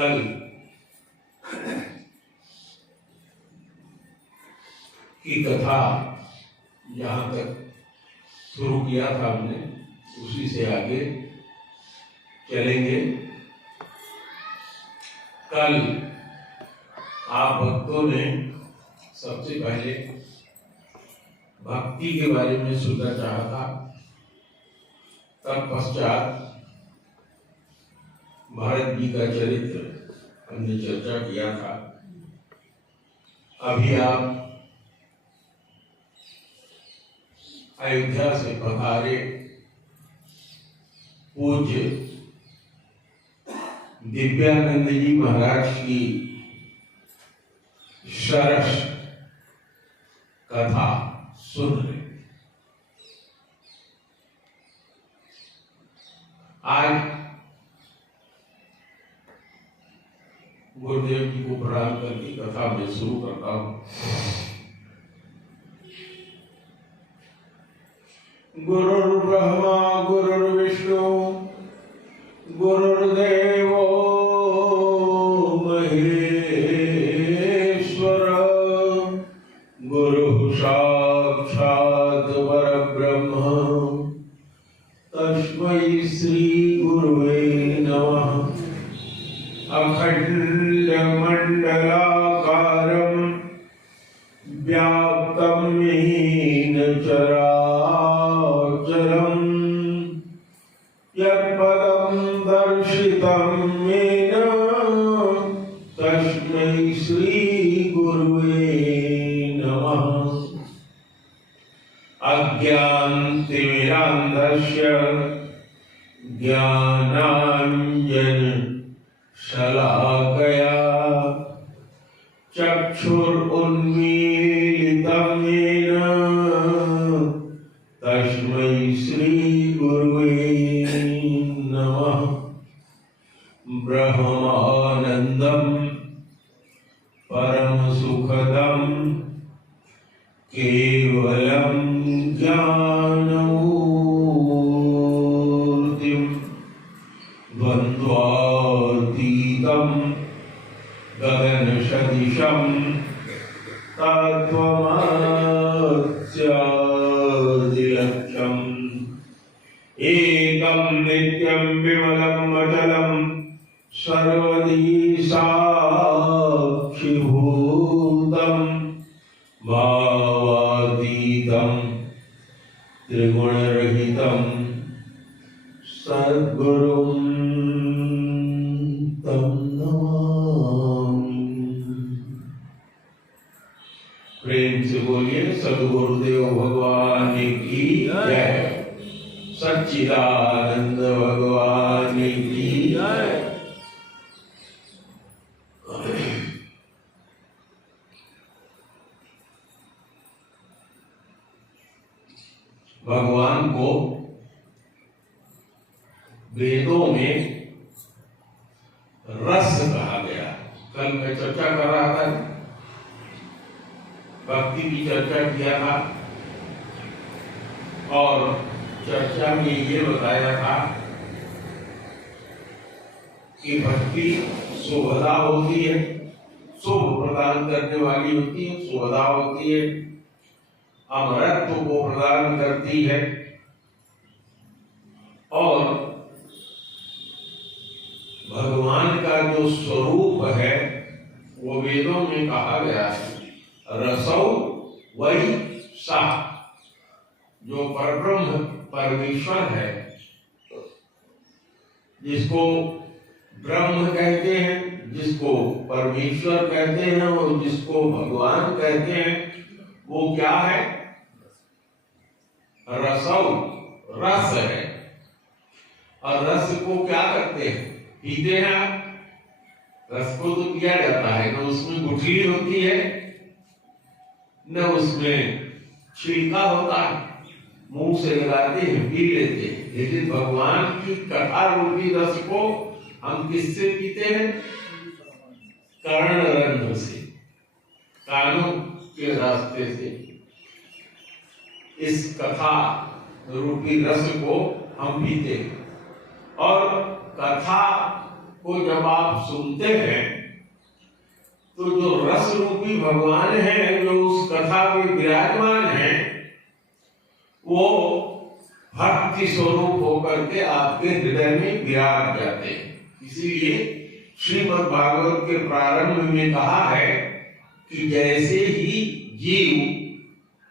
कल की कथा जहाँ तक शुरू किया था हमने उसी से आगे चलेंगे। कल आप भक्तों ने सबसे पहले भक्ति के बारे में सुनना चाहा था, तत्पश्चात भारत जी का चरित्र हमने चर्चा किया था। अभी आप अयोध्या से पधारे पूज्य दिव्यानंद जी महाराज की सरस कथा सुन रहे। आज गुरुदेव जी को प्रणाम करके कथा में शुरू करता हूं। गुरुर्ब्रह्मा गुरुर्विष्णु गुरुर्देवो महेश्वर गुरुः साक्षात् परब्रह्म तस्मै श्री गुरुवे नमः। अखंडमंडलाकारं व्याप्तं येन चराचरं यत्पदं दर्शितं येन तस्मै श्री गुरुवे नमः। अज्ञानतिमिरान्धस्य ज्ञानाञ्जन शलाकया चक्षुरुन्मीलितं येन तस्मै श्री गुरुवे नमः। ब्रह्मानन्दं परमसुखदं केवलं ज्ञानमूर्तिं द्वन्द्वातीतं गगनसदृशं तत्त्वमस्यादिलक्ष्यम् एकं नित्यं विमलं अचलं सर्वदी साक्षिभूतं भावातीतं त्रिगुणरहितं सद्गुरुं तं नमामि। प्रेम से बोलिए सद्गुरुदेव भगवान की जय, सच्चिदानंद भगवान की जय। भगवान को वेदों में रस कहा गया। कल मैं चर्चा कर रहा था, भक्ति की चर्चा किया था और चर्चा में ये बताया था कि भक्ति शुभदा होती है, शुभ प्रदान करने वाली होती है, शुभदा होती है, अमरत्व को प्रदान करती है और भगवान का जो स्वरूप है वो वेदों में कहा गया है रसौ वै सा। जो परब्रह्म परमेश्वर है, जिसको ब्रह्म कहते हैं, जिसको परमेश्वर कहते हैं और जिसको भगवान कहते हैं, वो क्या है? रसौ, रस है। और रस को क्या करते हैं? पीते हैं। रस को तो पिया जाता है, न उसमें गुठली होती है न उसमें छिलका होता है, मुंह से लगाते हैं, पी लेते हैं। लेकिन भगवान की कथा रूपी रस को हम किससे पीते हैं? कर्ण रंध्र से, कानों के रास्ते से। इस कथा रूपी रस को हम पीते हैं और कथा को जब आप सुनते हैं तो जो रस रूपी भगवान है, जो उस कथा में विराजमान है, वो भक्ति स्वरूप होकर के आपके हृदय में विराज जाते हैं। इसीलिए श्रीमद् भागवत के प्रारंभ में कहा है कि जैसे ही जीव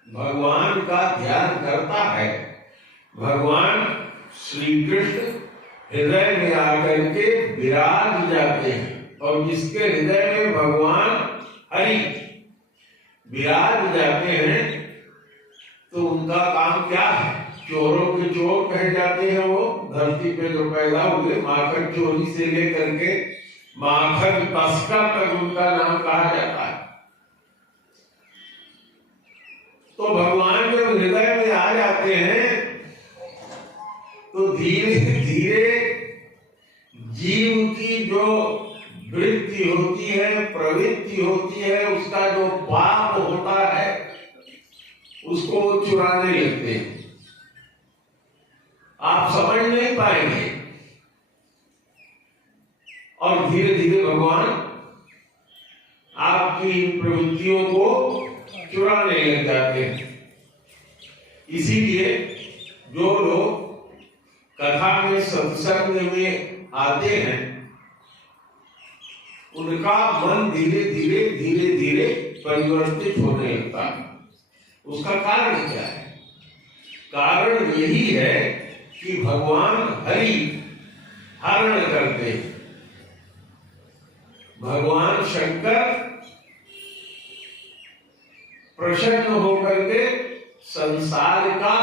भगवान का ध्यान करता है, भगवान श्री कृष्ण हृदय में आकर के विराज जाते हैं। और जिसके हृदय में भगवान हरि विराज जाते हैं तो उनका काम क्या है? चोरों के चोर कहे जाते हैं। वो धरती पे जो पैदा हुए, माखन चोरी से लेकर के माखन तस्कर तक उनका नाम कहा जाता है। तो भगवान जब हृदय में आ जाते हैं तो धीरे धीरे जीव की जो वृत्ति होती है, प्रवृत्ति होती है, उसका जो पाप होता है, उसको चुराने लगते हैं। आप समझ नहीं पाएंगे और धीरे धीरे भगवान आपकी प्रवृत्तियों को चुराने लग जाते हैं। इसीलिए जो लोग कथा में, सत्संग में आते हैं, उनका मन धीरे धीरे परिवर्तित होने लगता है। उसका कारण क्या है? कारण यही है कि भगवान हरि हरण करते हैं। भगवान शंकर प्रसन्न होकर के संसार का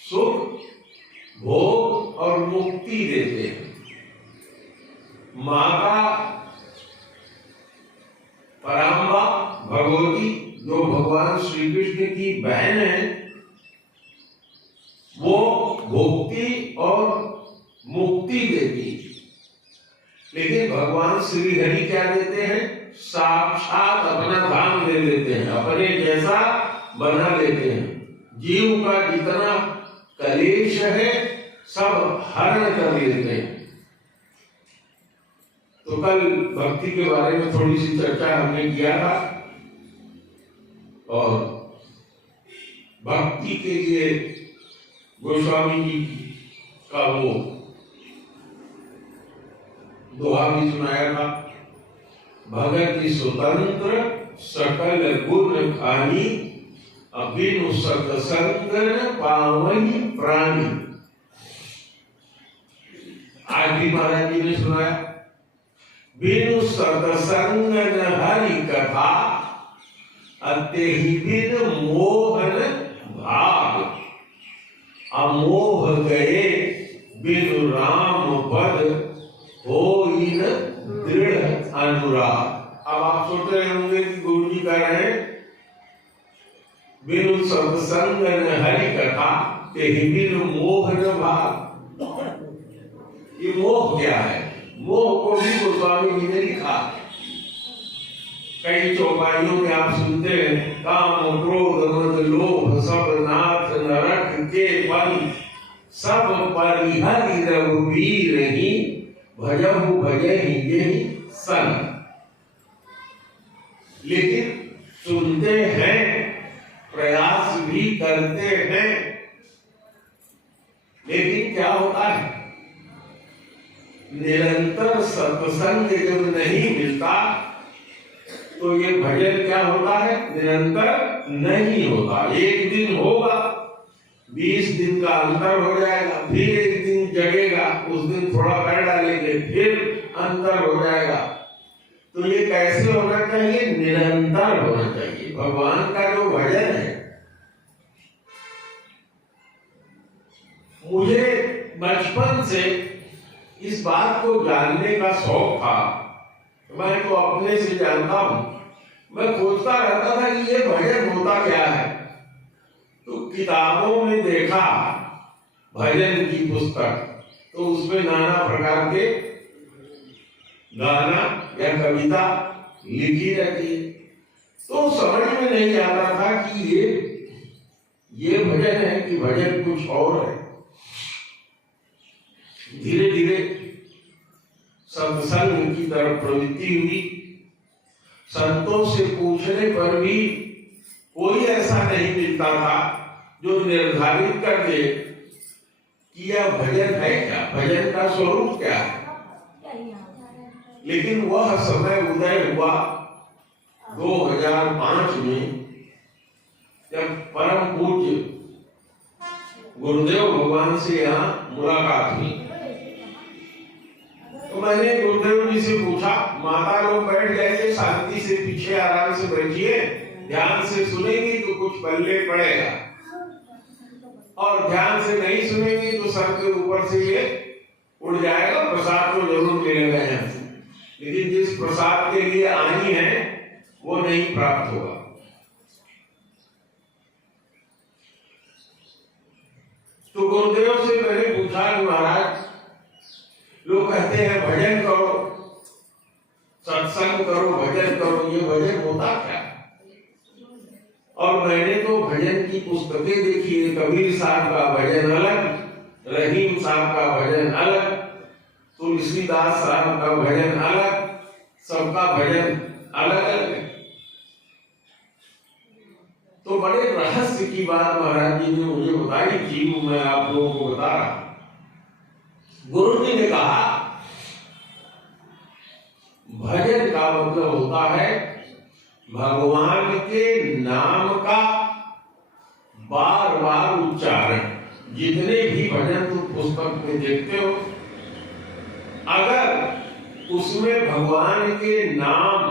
सुख, भोग और मुक्ति देते हैं। माता पराम्बा भगवती, जो भगवान श्री कृष्ण की बहन है, वो भोक्ति और मुक्ति देती। लेकिन भगवान श्री हरि क्या देते हैं? साक्षात अपना धाम दे देते हैं, अपने जैसा बना लेते हैं। जीव का जितना कलेश है सब हरण कर लेते हैं। तो कल भक्ति के बारे में थोड़ी सी चर्चा हमने किया था और भक्ति के लिए गोस्वामी जी का वो दोहा भी सुनाया था। भगत स्वतंत्र सकल गुण खानी, अबिनु सत्संगन पावनी प्राणी। आज भी महाराज जी ने सुनाया, बिनु सत्संगन हरि कथा, अत्यहि बिन मोहन भाग। अमोह गए बिनु राम पद, होई न दृढ़ अनुराग। अब आप सोच रहे होंगे कि गुरु जी कह रहे हैं बिनु सत्संग न हरि कथा, तेहि बिनु मोह न भाग। ये मोह क्या है? मोह को भी गोस्वामी जी ने लिखा। कई चौपाइयों में आप सुनते हैं, काम क्रोध मद लोभ सब नाथ नरक के पन, सब परिहरि रघुवीर ही, भजहु भजहि यही सन। लेकिन सुनते हैं, प्रयास भी करते हैं, लेकिन क्या होता है? निरंतर सत्संग जब नहीं मिलता तो ये भजन क्या होता है? निरंतर नहीं होता। एक दिन होगा, 20 दिन का अंतर हो जाएगा, फिर एक दिन जगेगा, उस दिन थोड़ा कर डालेंगे, फिर अंतर हो जाएगा। तो ये कैसे होना चाहिए? निरंतर होना चाहिए। भगवान का जो भजन है, मुझे बचपन से इस बात को जानने का शौक था। मैं तो अपने से जानता हूं, मैं खोजता रहता था कि ये भजन होता क्या है। तो किताबों में देखा भजन की पुस्तक, तो उसमें नाना प्रकार के गाना या कविता लिखी रहती है। तो समझ में नहीं आता था कि ये भजन है कि भजन कुछ और है। धीरे धीरे सत्संग की तरफ प्रवृत्ति हुई। संतों से पूछने पर भी कोई ऐसा नहीं मिलता था जो निर्धारित कर दे कि यह भजन है क्या, भजन का स्वरूप क्या है। लेकिन वह समय उदय हुआ 2005 में, जब परम पूज्य गुरुदेव भगवान से यहाँ मुलाकात हुई। तो मैंने गुरुदेव जी से पूछा, माता लोग बैठ जाइए, शांति से पीछे आराम से बैठिए, ध्यान से सुनेंगे तो कुछ पल्ले पड़ेगा, और ध्यान से नहीं सुनेंगे तो सर के ऊपर से ये उड़ जाएगा। प्रसाद तो जरूर मिलेगा यहाँ से, लेकिन जिस प्रसाद के लिए आनी है वो नहीं प्राप्त होगा। तो गुरुदेव से मैंने पूछा, महाराज लोग कहते हैं भजन करो, सत्संग करो, भजन करो, ये भजन होता क्या? और मैंने तो भजन की पुस्तकें देखी है, कबीर साहब का भजन अलग, रहीम साहब का भजन अलग, तुलसीदास साहब का भजन अलग, सबका भजन अलग अलग है। तो बड़े रहस्य की बात महाराज जी ने मुझे बताई थी, वो मैं आप लोगों को बता रहा। गुरु जी ने कहा भजन का मतलब होता है भगवान के नाम का बार बार उच्चारण। जितने भी भजन तुम पुस्तक में देखते हो, अगर उसमें भगवान के नाम,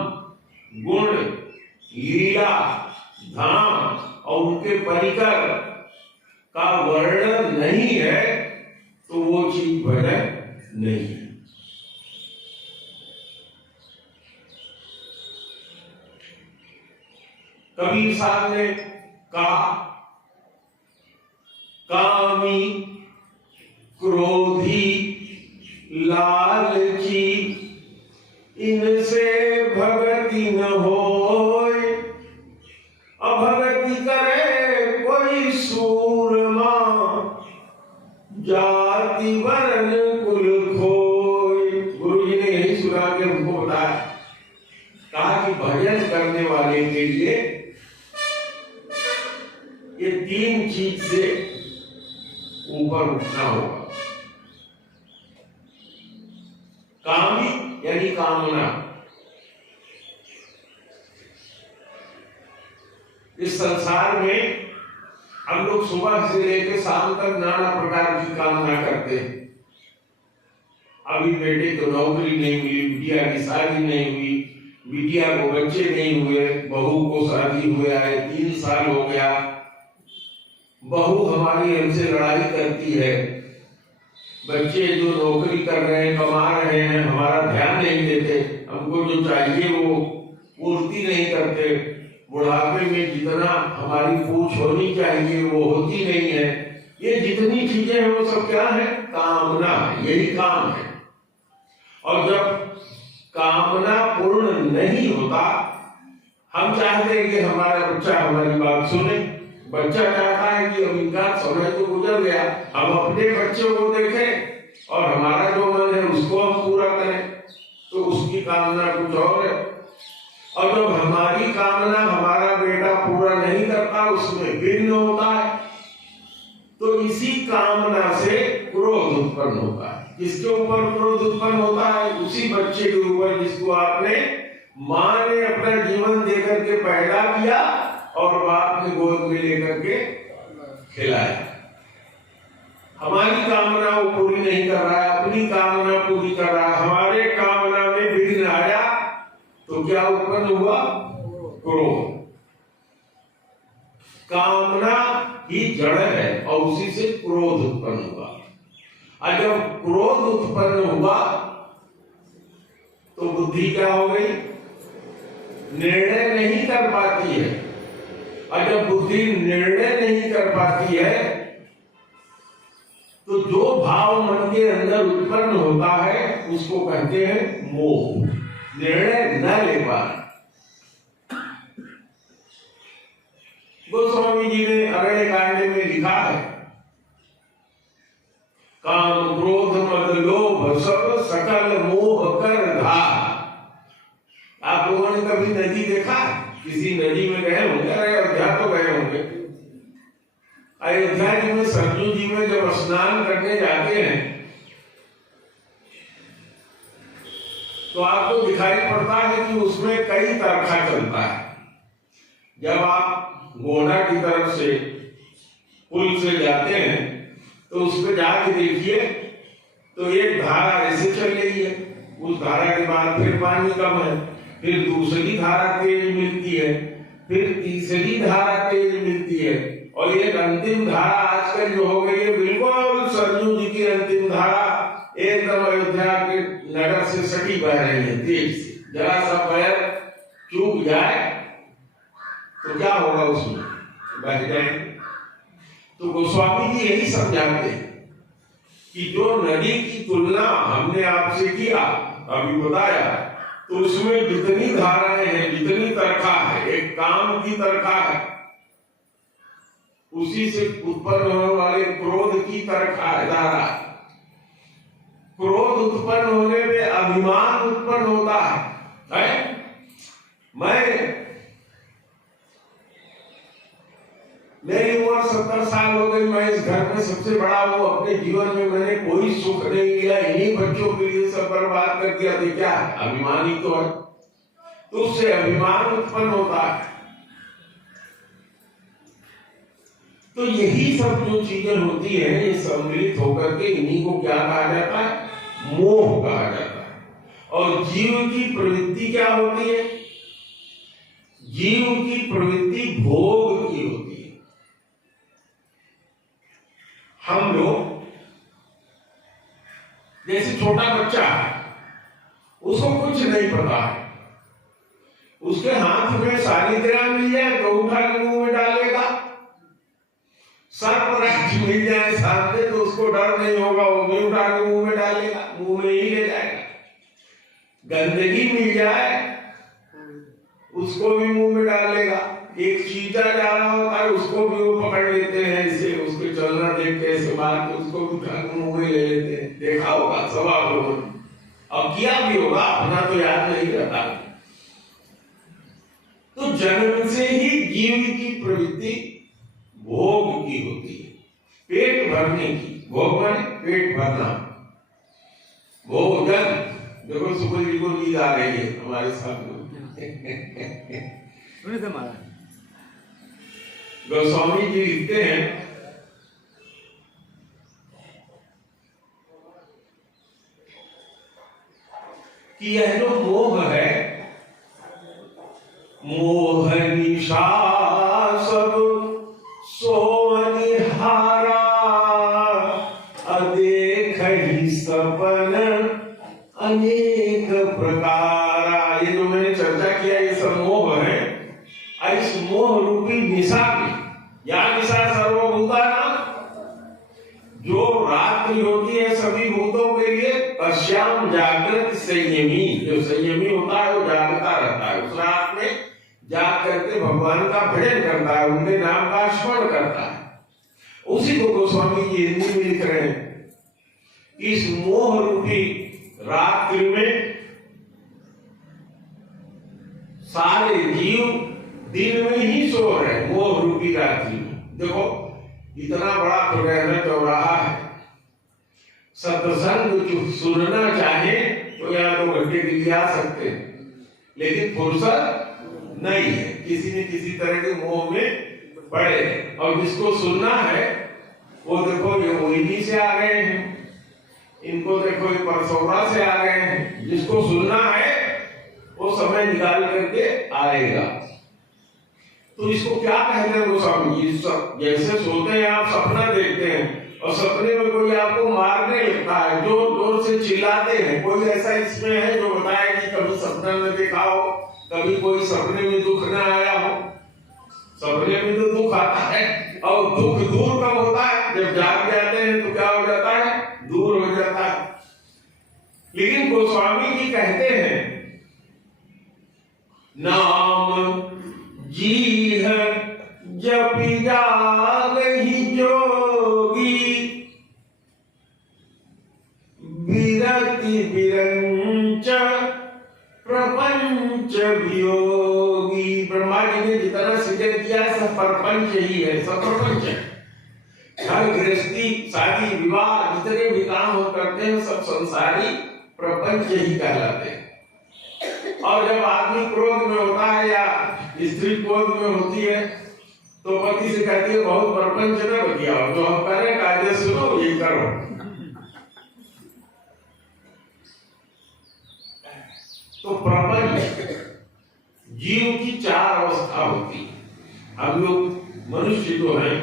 गुण, लीला, धाम और उनके परिकर का वर्णन नहीं है तो वो चीज भजन नहीं है। कबीर साहब ने कहा, कामी, क्रोधी, लालची, इनसे भगति न होय, अभगति करे कोई सूरमा, जाति वर्ण कुल खोय। गुरु जी ने यही सुना के उनको बताया, कहा कि भजन करने वाले के लिए ये तीन चीज से ऊपर उठना होगा। कामी यानी कामना। इस संसार में हम लोग सुबह से लेकर शाम तक नाना प्रकार की कामना करते हैं। अभी बेटे को नौकरी नहीं मिली, बिटिया की शादी नहीं हुई, बिटिया को बच्चे नहीं हुए, बहू को शादी हुआ है, 3 साल हो गया, बहू हमारी हमसे लड़ाई करती है, बच्चे जो नौकरी कर रहे हैं, कमा रहे हैं, हमारा ध्यान नहीं देते, हमको जो चाहिए वो पूर्ति नहीं करते, बुढ़ापे में जितना हमारी पूछ होनी चाहिए वो होती नहीं है। ये जितनी चीजें हैं वो सब क्या है? कामना है, यही काम है। और जब कामना पूर्ण नहीं होता, हम चाहते हैं कि हमारा बच्चा हमारी बात सुने, बच्चा चाहता है कि अब इनका समय तो गुजर गया, हम अपने बच्चों को देखें और हमारा जो मन है उसको हम पूरा करें, तो उसकी कामना कुछ और है। और जब हमारी कामना हमारा बेटा पूरा नहीं करता, उसमें विघ्न होता है, तो इसी कामना से क्रोध उत्पन्न होता है। किसके ऊपर क्रोध उत्पन्न होता है? उसी बच्चे के ऊपर जिसको आपने माँ ने अपना जीवन देकर के पैदा किया और बाप ने गोद में लेकर के खिलाया। हमारी कामना वो पूरी नहीं कर रहा है, अपनी कामना पूरी कर रहा है, हमारे कामना में विघ्न आया तो क्या उत्पन्न हुआ? क्रोध। कामना ही जड़ है और उसी से क्रोध उत्पन्न हुआ। और जब क्रोध उत्पन्न हुआ तो बुद्धि क्या हो गई? निर्णय नहीं कर पाती है। और जब बुद्धि निर्णय नहीं कर पाती है तो जो भाव मन के अंदर उत्पन्न होता है उसको कहते हैं मोह। निर्णय न ले पाना। गोस्वामी जी ने अरण्य कांड में लिखा है, काम क्रोध मद लोभ सब सकल मोह कर धार। आप लोगों ने कभी नदी देखा? किसी नदी में गए होंगे? अयोध्या तो गए होंगे। अयोध्या जी में सरयू जी में जब स्नान करने जाते हैं तो आपको दिखाई पड़ता है कि उसमें कई तरखा चलता है। जब आप गोंडा की तरफ से पुल से जाते हैं तो उस पर जाके देखिए तो एक धारा ऐसे चल रही है, उस धारा के बाद फिर पानी कम है, फिर दूसरी धारा तेज मिलती है, फिर तीसरी धारा तेज मिलती है, और एक अंतिम धारा आजकल जो हो गई है बिल्कुल सरयू जी की अंतिम धारा एकदम अयोध्या के नगर से सटी बह रही है तेज से। जरा सा पैर चूक जाए तो क्या होगा, उसमें बह जाएंगे। तो गोस्वामी जी यही समझाते हैं कि जो नदी की तुलना हमने आपसे किया, अभी बताया, तो उसमें जितनी धाराएं हैं, जितनी तरखा है, एक काम की तरखा है, उसी से उत्पन्न होने वाले क्रोध की तरखा है, धारा। क्रोध उत्पन्न होने में अभिमान उत्पन्न होता है? मेरी उम्र 70 साल हो गई, मैं इस घर में सबसे बड़ा हूं, अपने जीवन में मैंने कोई सुख नहीं लिया, इन्हीं बच्चों के लिए सब बर्बाद कर दिया, तो क्या अभिमान ही तो है। तो उससे अभिमान उत्पन्न होता है। तो यही सब जो चीजें होती हैं, ये सम्मिलित होकर के इन्हीं को क्या कहा जाता है? मोह कहा जाता है। और जीव की प्रवृत्ति क्या होती है? जीव की प्रवृत्ति भोग की होती है। हम लोग जैसे छोटा बच्चा है, उसको कुछ नहीं पता है, उसके हाथ में सानिध्या मिल जाए तो उठा के मुंह में डालेगा, सर्पराज मिल जाए सामने तो उसको डर नहीं होगा, वो भी उठा के मुंह में डालेगा, मुंह में ही ले जाएगा। गंदगी मिल जाए उसको भी मुंह में डालेगा। एक चीता जा रहा होता है, उसको भी वो पकड़ लेते हैं, ऐसे उसके चलना देख के ऐसे मार के उसको भी उठा के मुंह में ले लेते हैं। देखा होगा सब आप लोगों ने, अब किया भी होगा, अपना तो याद नहीं रहता। तो जन्म से ही जीव की प्रवृत्ति भोग की होती है, पेट भरने की। भोग माने पेट भरना, भोजन। देखो सुबह जी को नींद आ रही है हमारे साथ में। गोस्वामी जी लिखते हैं कि यह जो मोह है, मोह निशा सब सोनिहारा, अदेख ही सपन अनेक प्रकारा। ये जो मैंने चर्चा किया, ये सब मोह है। इस मोह रूपी निशा की, या निशा सर्वभूतानां, जो रात्रि होती है सभी भूतों के लिए, पश्याम जागृत संयमी। जो संयमी होता है वो जागता रहता है, उस रात में जाग करके भगवान का भजन करता है, उनके नाम का स्मरण करता है। उसी को गोस्वामी जी हिंदी में लिख रहे हैं। इस मोह रूपी रात्रि में सारे जीव दिन में ही सो रहे, मोह रूपी रात्रि में। देखो इतना बड़ा प्रोग्राम चौराहा है, सत्संग जो सुनना चाहे तो यहाँ 2 घंटे के लिए आ सकते हैं, लेकिन फुर्सत नहीं है, किसी न किसी तरह के मोह में पड़े हैं। और जिसको सुनना है वो देखो ये मोहिनी से आ गए हैं, इनको देखो ये परसौरा से आ गए हैं। जिसको सुनना है वो समय निकाल करके आएगा। तो इसको क्या कहते हैं गोस्वामी जी? जैसे सोते हैं आप, सपना देखते हैं और सपने में कोई आपको मारने लगता है, जोर जोर से चिल्लाते हैं। कोई ऐसा इसमें है जो बताए कि कभी सपना में देखा हो, कभी कोई सपने में दुख न आया हो? सपने में तो दुख आता है, और दुख दूर कब होता है? जब जाग जाते हैं तो क्या हो जाता है? दूर हो जाता है। लेकिन गोस्वामी जी कहते हैं, नाम जीह जपि जागहि जोगी, विनति विरंच प्रपंच वियोगी। ब्रह्मा जी ने जितना सृजन किया सब प्रपंच ही है, सब प्रपंच है। हर गृहस्थी, शादी, विवाह, जितने भी काम हम करते हैं सब संसारी प्रपंच ही कहलाते हैं। और जब आदमी क्रोध में होता है या स्त्री क्रोध में होती है तो पति से कहती है बहुत प्रपंच न बतियाओ, जो हम करें कायदे सुनो, ये करो। तो प्रपंच, जीव की चार अवस्था होती है। हम लोग मनुष्य जो हैं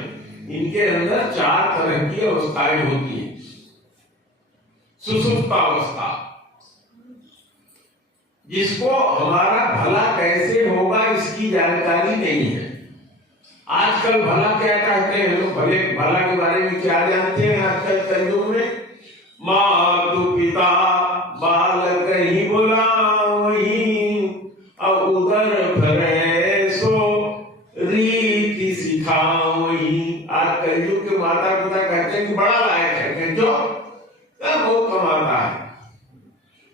इनके अंदर चार तरह की अवस्थाएं होती हैं। सुषुप्तावस्था, जिसको हमारा भला कैसे होगा इसकी जानकारी नहीं है। आजकल भला क्या कहते हैं लोग, भले भला के बारे में क्या जानते हैं आजकल कलयुग में? मातु पिता बालक ही बुलावहीं, और उदर भरे सो रीति सिखावहीं। आज कलयुग के माता पिता कहते हैं कि बड़ा लायक है जो बहुत कमाता है,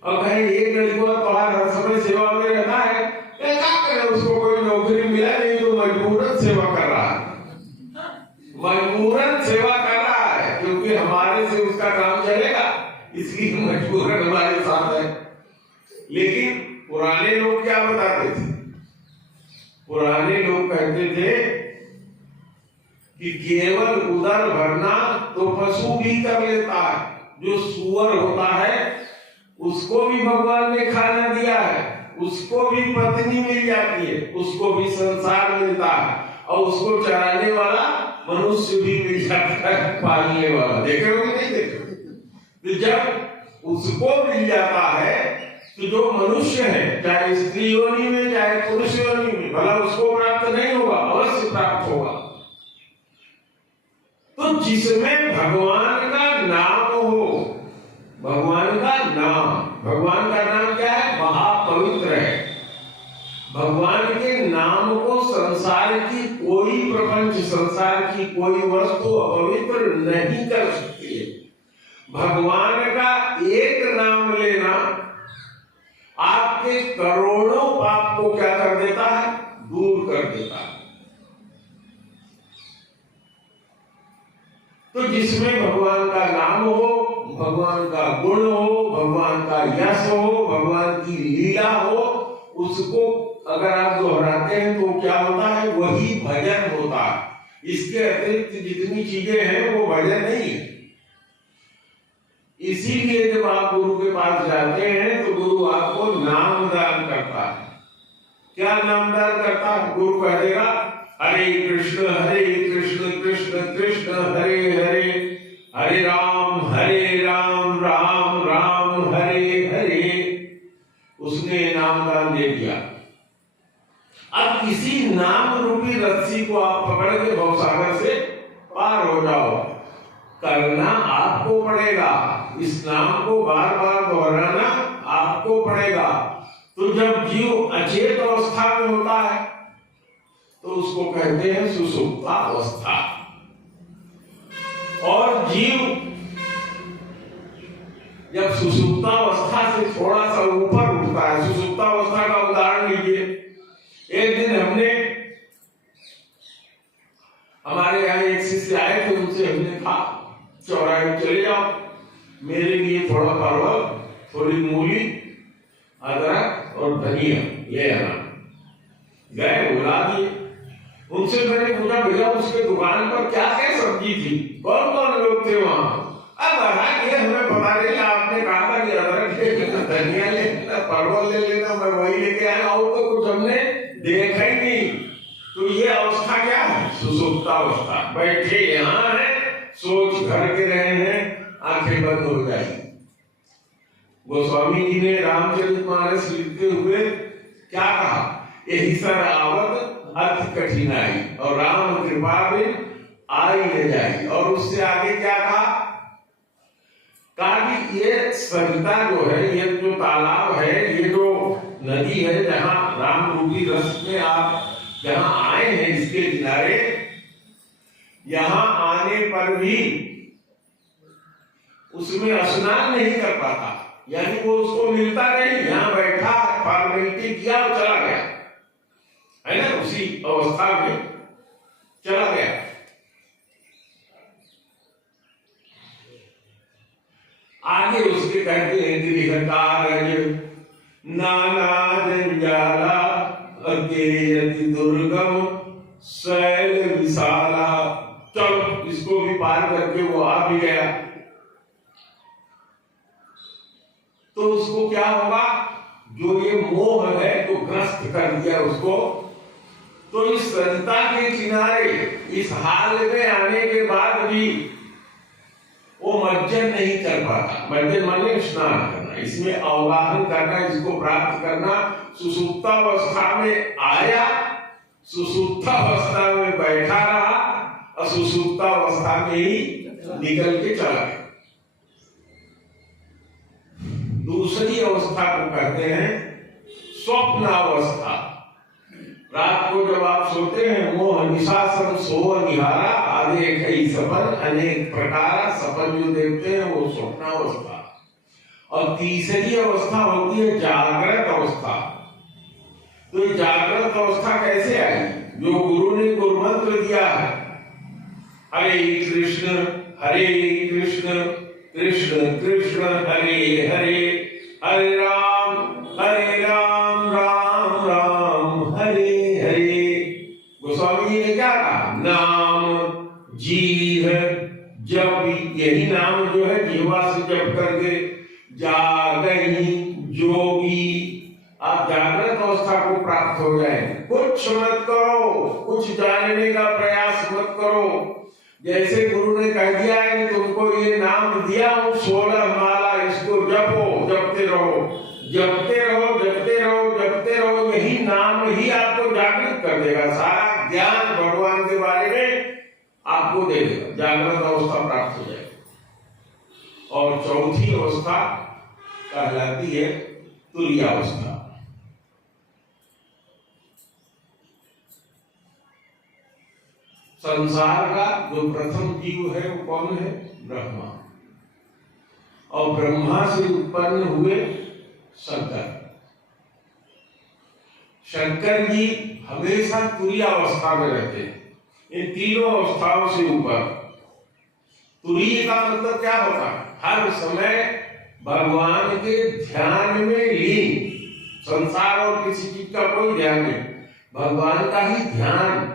और कहीं एक लड़की को तुम्हारा हर समय सेवा में रहता है, क्या करे, उसको कोई नौकरी मिला नहीं तो मजबूरन सेवा कर रहा है, मजबूरन सेवा कर रहा है, क्योंकि हमारे से उसका काम चलेगा इसलिए मजबूरन हमारे साथ है। लेकिन पुराने लोग क्या बताते थे? पुराने लोग कहते थे कि केवल उदर भरना तो पशु भी कर लेता है, जो सुअर होता है उसको भी भगवान ने खाना दिया है, उसको भी पत्नी मिल जाती है, उसको भी संसार मिलता है, और उसको चराने वाला मनुष्य भी मिल जाता है, पालने वाला। देखे हो कि नहीं देखे? तो जब उसको मिल जाता है तो जो मनुष्य है, चाहे स्त्री योनि में चाहे पुरुष योनि में, भला उसको प्राप्त नहीं होगा, अवश्य प्राप्त होगा। तो जिसमें भगवान का नाम हो, भगवान का नाम, भगवान का नाम क्या है? महापवित्र है। भगवान के नाम को संसार की कोई प्रपंच, संसार की कोई वस्तु अपवित्र नहीं कर सकती है। भगवान का एक नाम लेना आपके करोड़ों पाप को क्या कर देता है? दूर कर देता है। तो जिसमें भगवान का नाम हो, भगवान का गुण हो, भगवान का यश हो, भगवान की लीला हो, उसको अगर आप दोहराते हैं तो क्या होता है? वही भजन होता है। इसके अतिरिक्त जितनी चीजें हैं वो भजन नहीं है। इसीलिए जब आप गुरु के पास जाते हैं तो गुरु आपको नाम दान करता है। क्या नाम दान करता है? गुरु कह देगा हरे कृष्ण कृष्ण कृष्ण हरे हरे, हरे राम राम राम हरे हरे। उसने नाम दान दे दिया। अब किसी नाम रूपी रस्सी को आप पकड़ के भवसागर से पार हो जाओ, करना आपको पड़ेगा। इस नाम को बार बार दोहराना आपको पड़ेगा। तो जब जीव अचेत अवस्था में होता है तो उसको कहते हैं सुषुप्तावस्था। और जीव जब सुषुप्तावस्था से थोड़ा सा ऊपर उठता है, सुषुप्तावस्था का उदाहरण लीजिए। एक दिन हमने, हमारे यहाँ एक शिष्य आए थे, उनसे हमने कहा चौराहे में चले जाओ, मेरे लिए थोड़ा परवल, थोड़ी मूली, अदरक और धनिया ले आना। गए, बुला दिए। उनसे मैंने पूछा भैया उसके दुकान पर क्या क्या सब्जी थी, कौन कौन लोग थे वहां? अब ये हमें पता नहीं, आपने कहा था कि अदरक ले लेना, धनिया ले लेना, परवल ले लेना, मैं वही लेके आया, और तो कुछ हमने देखा ही नहीं। तो ये अवस्था क्या है? सुषुप्तावस्था। बैठे यहाँ है, सोच घर के रहे हैं, आंखें बंद हो जाएगी। गोस्वामी जी ने रामचरितमानस लिखते हुए क्या कहा? यही सर आवत अति कठिनाई, और राम कृपा बिन आई न जाई। और उससे आगे क्या कहा? कि ये सरिता जो है, ये जो तालाब है, ये जो नदी है, जहाँ राम रूपी रस में आप जहाँ आए हैं, इसके किनारे, यहाँ आने पर भी उसमें स्नान नहीं कर पाता, यानी वो उसको मिलता नहीं, यहाँ बैठा फॉर्मेलिटी किया और चला गया, है ना, उसी अवस्था में चला गया। आगे उसके कहते हैं गृहकारज नाना जंजाला अकेयति दुर्गम शैल विशाला। चलो इसको भी पार करके वो आ भी गया, तो उसको क्या होगा, जो ये मोह है तो ग्रस्त कर दिया उसको, तो इस सरिता के किनारे इस हाल में आने के बाद भी वो मज्जन नहीं कर पाता। मज्जन माने स्नान करना, इसमें अवगाहन करना, इसको प्राप्त करना। सुसुप्तावस्था में आया, सुसुप्तावस्था में बैठा रहा और सुसुप्तावस्था में ही निकल के चला गया। दूसरी अवस्था को कहते हैं स्वप्नावस्था। रात को जब आप सोते हैं, मोह निशासन सोव निहारा आदि कई सपन अनेक प्रकार सपन जो देखते हैं वो स्वप्नावस्था। और तीसरी अवस्था होती है जागृत अवस्था। तो ये जागृत अवस्था कैसे आई? जो गुरु ने गुरु मंत्र दिया है, हरे कृष्ण कृष्ण कृष्ण हरे हरे, हरे राम राम राम हरे हरे। गोस्वामी जी ने क्या कहा? नाम जीव जब, यही नाम जो है जीवा से जप करके जागई जोगी, आप जागृत अवस्था को प्राप्त हो जाए। कुछ मत करो, कुछ जानने का प्रयास मत करो। जैसे गुरु ने कह दिया है कि तुमको ये नाम दिया हूं 16 माला, इसको जपो, जपते रहो, जपते रहो, जपते रहो, जपते रहो। यही नाम ही आपको जागृत कर देगा, सारा ज्ञान भगवान के बारे में आपको दे देगा, जागृत अवस्था प्राप्त हो जाएगी। और चौथी अवस्था कहलाती है तुरीयावस्था। संसार का जो प्रथम जीव है वो कौन है? ब्रह्मा। और ब्रह्मा से उत्पन्न हुए शंकर। शंकर जी हमेशा तुरीयावस्था में रहते हैं, इन तीनों अवस्थाओं से ऊपर। तुरीय का मतलब क्या होता है? हर समय भगवान के ध्यान में लीन, संसार और किसी चीज का कोई ध्यान नहीं, भगवान का ही ध्यान।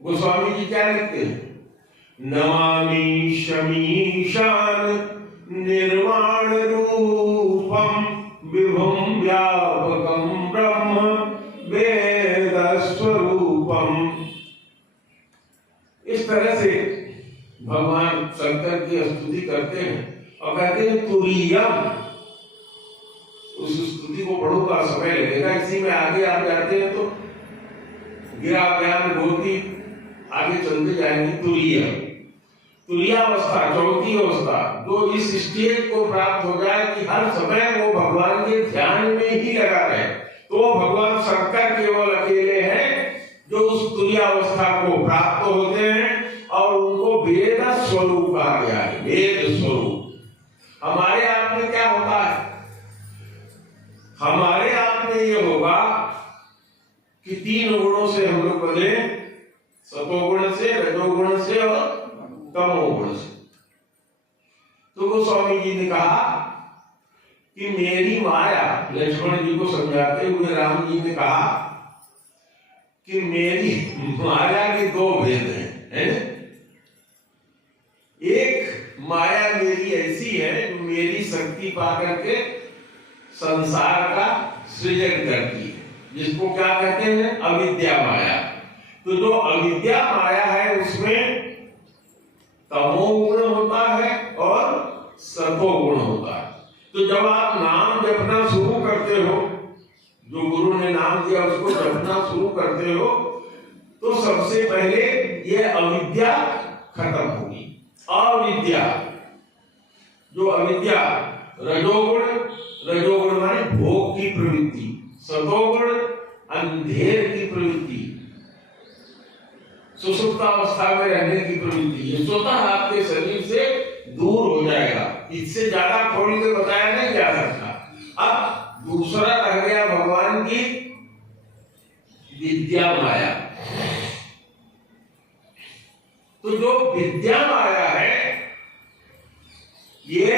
गोस्वामी जी क्या लिखते हैं? नमामि शमीशान निर्वाण रूपम विभुम व्यापकम ब्रह्म वेद स्वरूपम। इस तरह से भगवान शंकर की स्तुति करते हैं और कहते हैं तुरीयम। उस स्तुति को पढ़ूंगा, समय लगेगा, इसी में आगे आप जाते हैं तो गिरा ज्ञान गोती आगे चलते जाएंगे। तुरीयावस्था, चौथी अवस्था, जो इस स्टेज को प्राप्त हो जाए कि हर समय वो भगवान के ध्यान में ही लगा रहे, तो भगवान शंकर केवल अकेले हैं जो उस तुरीयावस्था को प्राप्त होते हैं और उनको वेद स्वरूप कहा गया है। वेद स्वरूप। हमारे आप में क्या होता है? हमारे आप में ये होगा कि तीन गुणों से हम लोग बने, सतोगुण से, रजोगुण से और तमोगुण से। तो गोस्वामी जी ने कहा कि मेरी माया, लक्ष्मण जी को समझाते हुए राम जी ने कहा कि मेरी माया के दो भेद हैं, एक माया मेरी ऐसी है जो मेरी शक्ति पाकर के संसार का सृजन करती है, जिसको क्या कहते हैं? अविद्या माया। तो जो अविद्या माया है उसमें तमोगुण होता है और सतोगुण होता है। तो जब आप नाम जपना शुरू करते हो, जो गुरु ने नाम दिया उसको जपना शुरू करते हो, तो सबसे पहले ये अविद्या खत्म होगी। अविद्या, जो अविद्या, रजोगुण, रजोगुण माने भोग की प्रवृत्ति, सतोगुण अंधेर की प्रवृत्ति, सुसुप्तावस्था में रहने की प्रवृत्ति, ये स्वतः आपके शरीर से दूर हो जाएगा। इससे ज्यादा खोल के बताया नहीं जा विद्या माया। तो जो विद्या माया है ये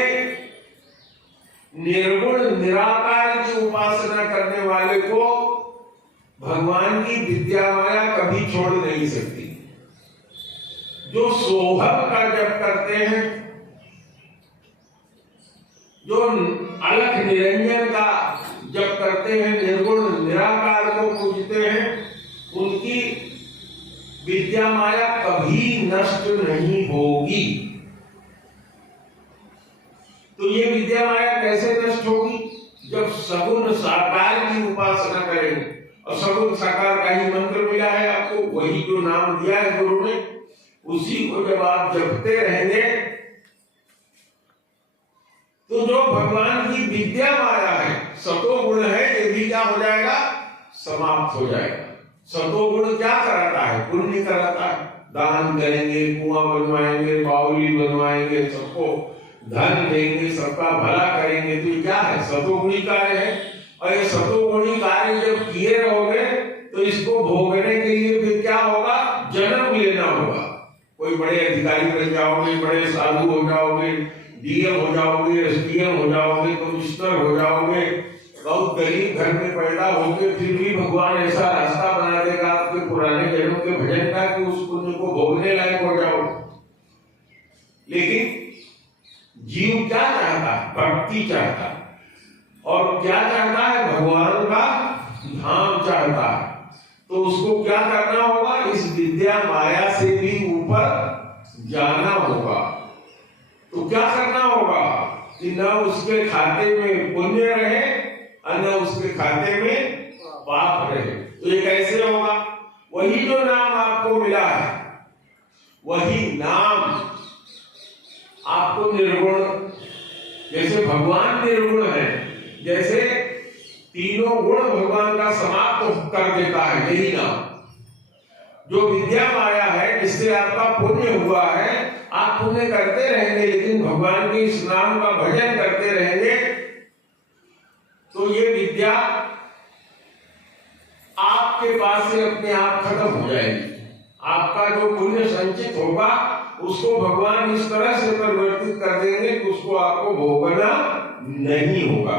निर्गुण निराकार की उपासना करने वाले को भगवान की विद्या माया कभी छोड़ नहीं सकती। जो सोहम का जप करते हैं, जो अलख निरंजन का जप करते हैं, निर्गुण निराकार को पूजते हैं, उनकी विद्या माया कभी नष्ट नहीं होगी। तो ये विद्या माया कैसे नष्ट होगी? जब सगुण साकार की उपासना करेंगे। और सगुण साकार का ही मंत्र मिला है आपको, वही जो नाम दिया है गुरु ने, उसी को जब आप जपते रहेंगे तो जो भगवान की विद्या माया है, सतोगुण है, ये भी क्या हो जाएगा? समाप्त हो जाएगा। सतोगुण क्या कराता है? पुण्य कराता है। दान करेंगे, कुआं बनवाएंगे, बावली बनवाएंगे, सबको धन देंगे, सबका भला करेंगे, तो क्या है? सतोगुणी कार्य है। और ये सतोगुणी कार्य जब किए रहोगे तो इसको भोगने के लिए फिर क्या होगा? जन्म लेना होगा। कोई बड़े अधिकारी बन जाओगे, बड़े साधु हो जाओगे, डीएम हो जाओगे, एसडीएम हो जाओगे, कमिश्नर हो जाओगे, बहुत गरीब घर में पैदा होगे, फिर भी भगवान ऐसा रास्ता बना देगा आपके पुराने जन्म के भजन का कि उस पुण्य को भोगने लायक हो जाओ। लेकिन जीव क्या चाहता है? भक्ति चाहता है। और क्या चाहता है? भगवान का धाम चाहता है। तो उसको क्या करना होगा? इस विद्या माया से भी ऊपर जाना होगा। तो क्या करना होगा? कि न उसके खाते में पुण्य रहे और न उसके खाते में पाप रहे। तो ये कैसे होगा? वही जो नाम आपको मिला है, वही नाम आपको निर्गुण, जैसे भगवान निर्गुण है, जैसे तीनों गुण भगवान का समाप्त कर देता है यही नाम। जो विद्या माया है, जिससे आपका पुण्य हुआ है, आप पुण्य करते रहेंगे, लेकिन भगवान के इस नाम का भजन करते रहेंगे, तो ये विद्या आपके पास से अपने आप खत्म हो जाएगी। आपका जो पुण्य संचित होगा उसको भगवान इस तरह से परिवर्तित कर देंगे कि उसको आपको भोगना नहीं होगा।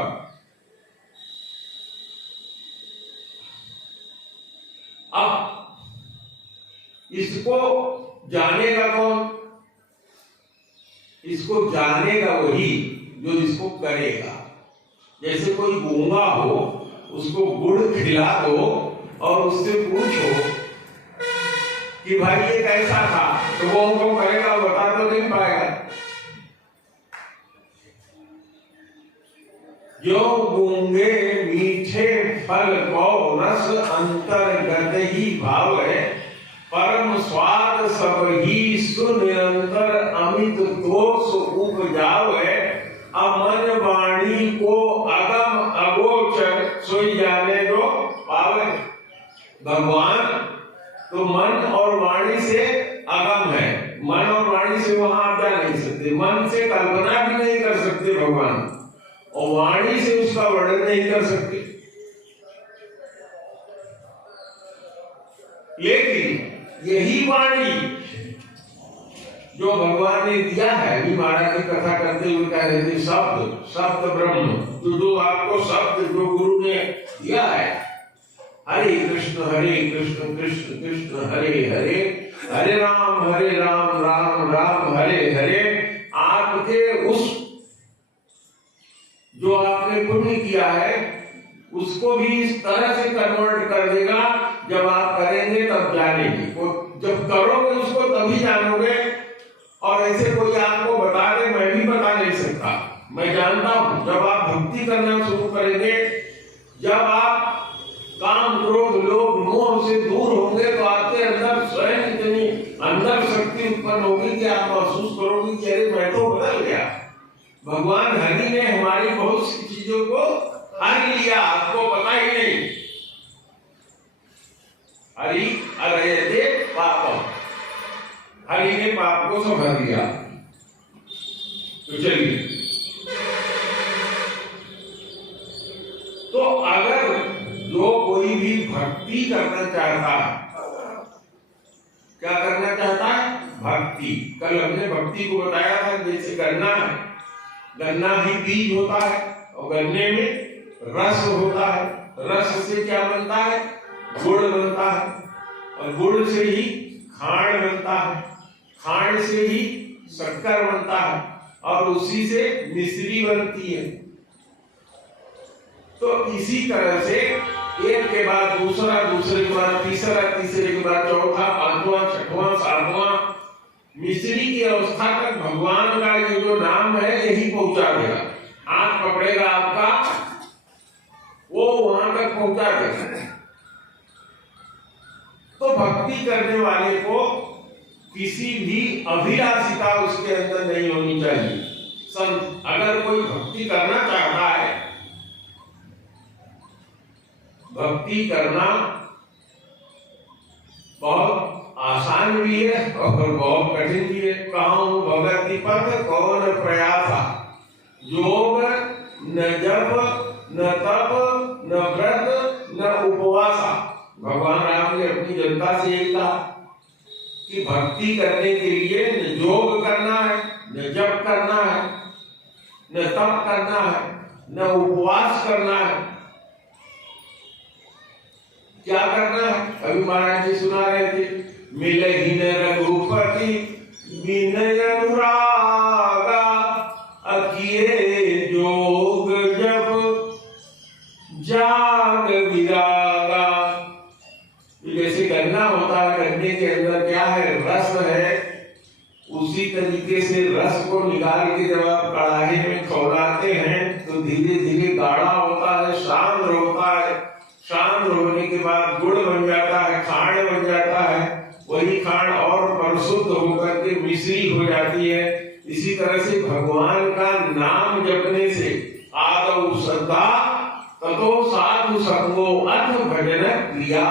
अब इसको जानेगा कौन? इसको जानेगा वही जो इसको करेगा। जैसे कोई गूंगा हो, उसको गुड़ खिला दो और उससे पूछो कि भाई ये कैसा था, तो वो उनको करेगा, बता तो नहीं पाएगा। जो गूंगे मीठे फल को रस अंतर्गत ही भाव है, परम स्वाद सब ही सुनिरंतर अमित दोष उपजाव है, अमन वाणी को अगम अगोचर सोई जाने जो पावे। भगवान तो मन और वाणी से अगम है, मन और वाणी से वहां आप जा नहीं सकते, मन से कल्पना भी नहीं कर सकते भगवान, और वाणी से उसका वर्णन नहीं कर सकते। लेकिन यही वाणी जो भगवान ने दिया है, अभी महाराज की कथा करते हुए कह रहे थे, शब्द शब्द ब्रह्म, तो जो आपको शब्द जो गुरु ने दिया है, हरे कृष्ण कृष्ण कृष्ण हरे हरे, हरे राम राम राम हरे हरे, आपके उस जो आपने पुण्य किया है उसको भी इस तरह से कन्वर्ट कर देगा। जब आप करेंगे तब जानेंगे, जब करोगे उसको तभी जानोगे। और ऐसे कोई आपको बता दे, मैं भी बता नहीं सकता, मैं जानता हूं। जब आप भक्ति करना शुरू करेंगे, जब आप काम क्रोध लोभ मोह से दूर होंगे, तो आपके अंदर स्वयं इतनी अंदर शक्ति उत्पन्न होगी कि आप महसूस करोगे कि अरे मैं तो बदल गया। भगवान हरि ने हमारी बहुत सी चीजों को हर लिया, आपको पता ही नहीं। हरि अरयते पापम, हरि ने पाप को संभाल लिया। तो चलिए, तो अगर जो कोई भी भक्ति भक्ति करना चाहता है। क्या करना चाहता है? भक्ति। कल हमने भक्ति को बताया था, जैसे गन्ना है, गन्ना ही बीज होता है और गन्ने में रस होता है। रस से क्या बनता है? गुड़ बनता है और गुड़ से ही खांड बनता है, खांड से ही शक्कर बनता है और उसी से मिश्री बनती है। तो इसी तरह से एक के बाद दूसरा, दूसरे के बाद तीसरा, तीसरे के बाद चौथा, पांचवा, छठवां, सातवां, मिश्री की अवस्था तक भगवान का ये जो नाम है यही पहुंचा देगा। आंख पकड़ेगा आपका, वो वहां तक पहुंचा देगा। तो भक्ति करने वाले को किसी भी अभिलाषिता उसके अंदर नहीं होनी चाहिए। अगर कोई भक्ति करना चाहता है, भक्ति करना बहुत आसान भी है और बहुत कठिन भी है। कहूं भगति पथ कौन प्रयासा, योग न जप न तप न व्रत न उपवासा। भगवान राम ने अपनी जनता से यही कहा कि भक्ति करने के लिए न योग करना है, न जप करना है, न तप करना है, न उपवास करना है। क्या करना है? अभी महाराज जी सुना रहे थे, मिलहि न रघुपति विनय अनुरागा, अकिए जोग जप जाग विरागा। जैसे गन्ना होता है, गन्ने के अंदर क्या है? रस है। उसी तरीके से रस को निकाल के जब आप कढ़ाई में खौलाते हैं तो धीरे धीरे गाढ़ा होता है, शांत होता है। शांत होने के बाद गुड़ बन जाता है, खांड बन जाता है। वही खांड और परिशुद्ध होकर के मिश्री हो जाती है। इसी तरह से भगवान का नाम जपने से आदौ श्रद्धा ततो साधु संगो अर्थ भजन क्रिया।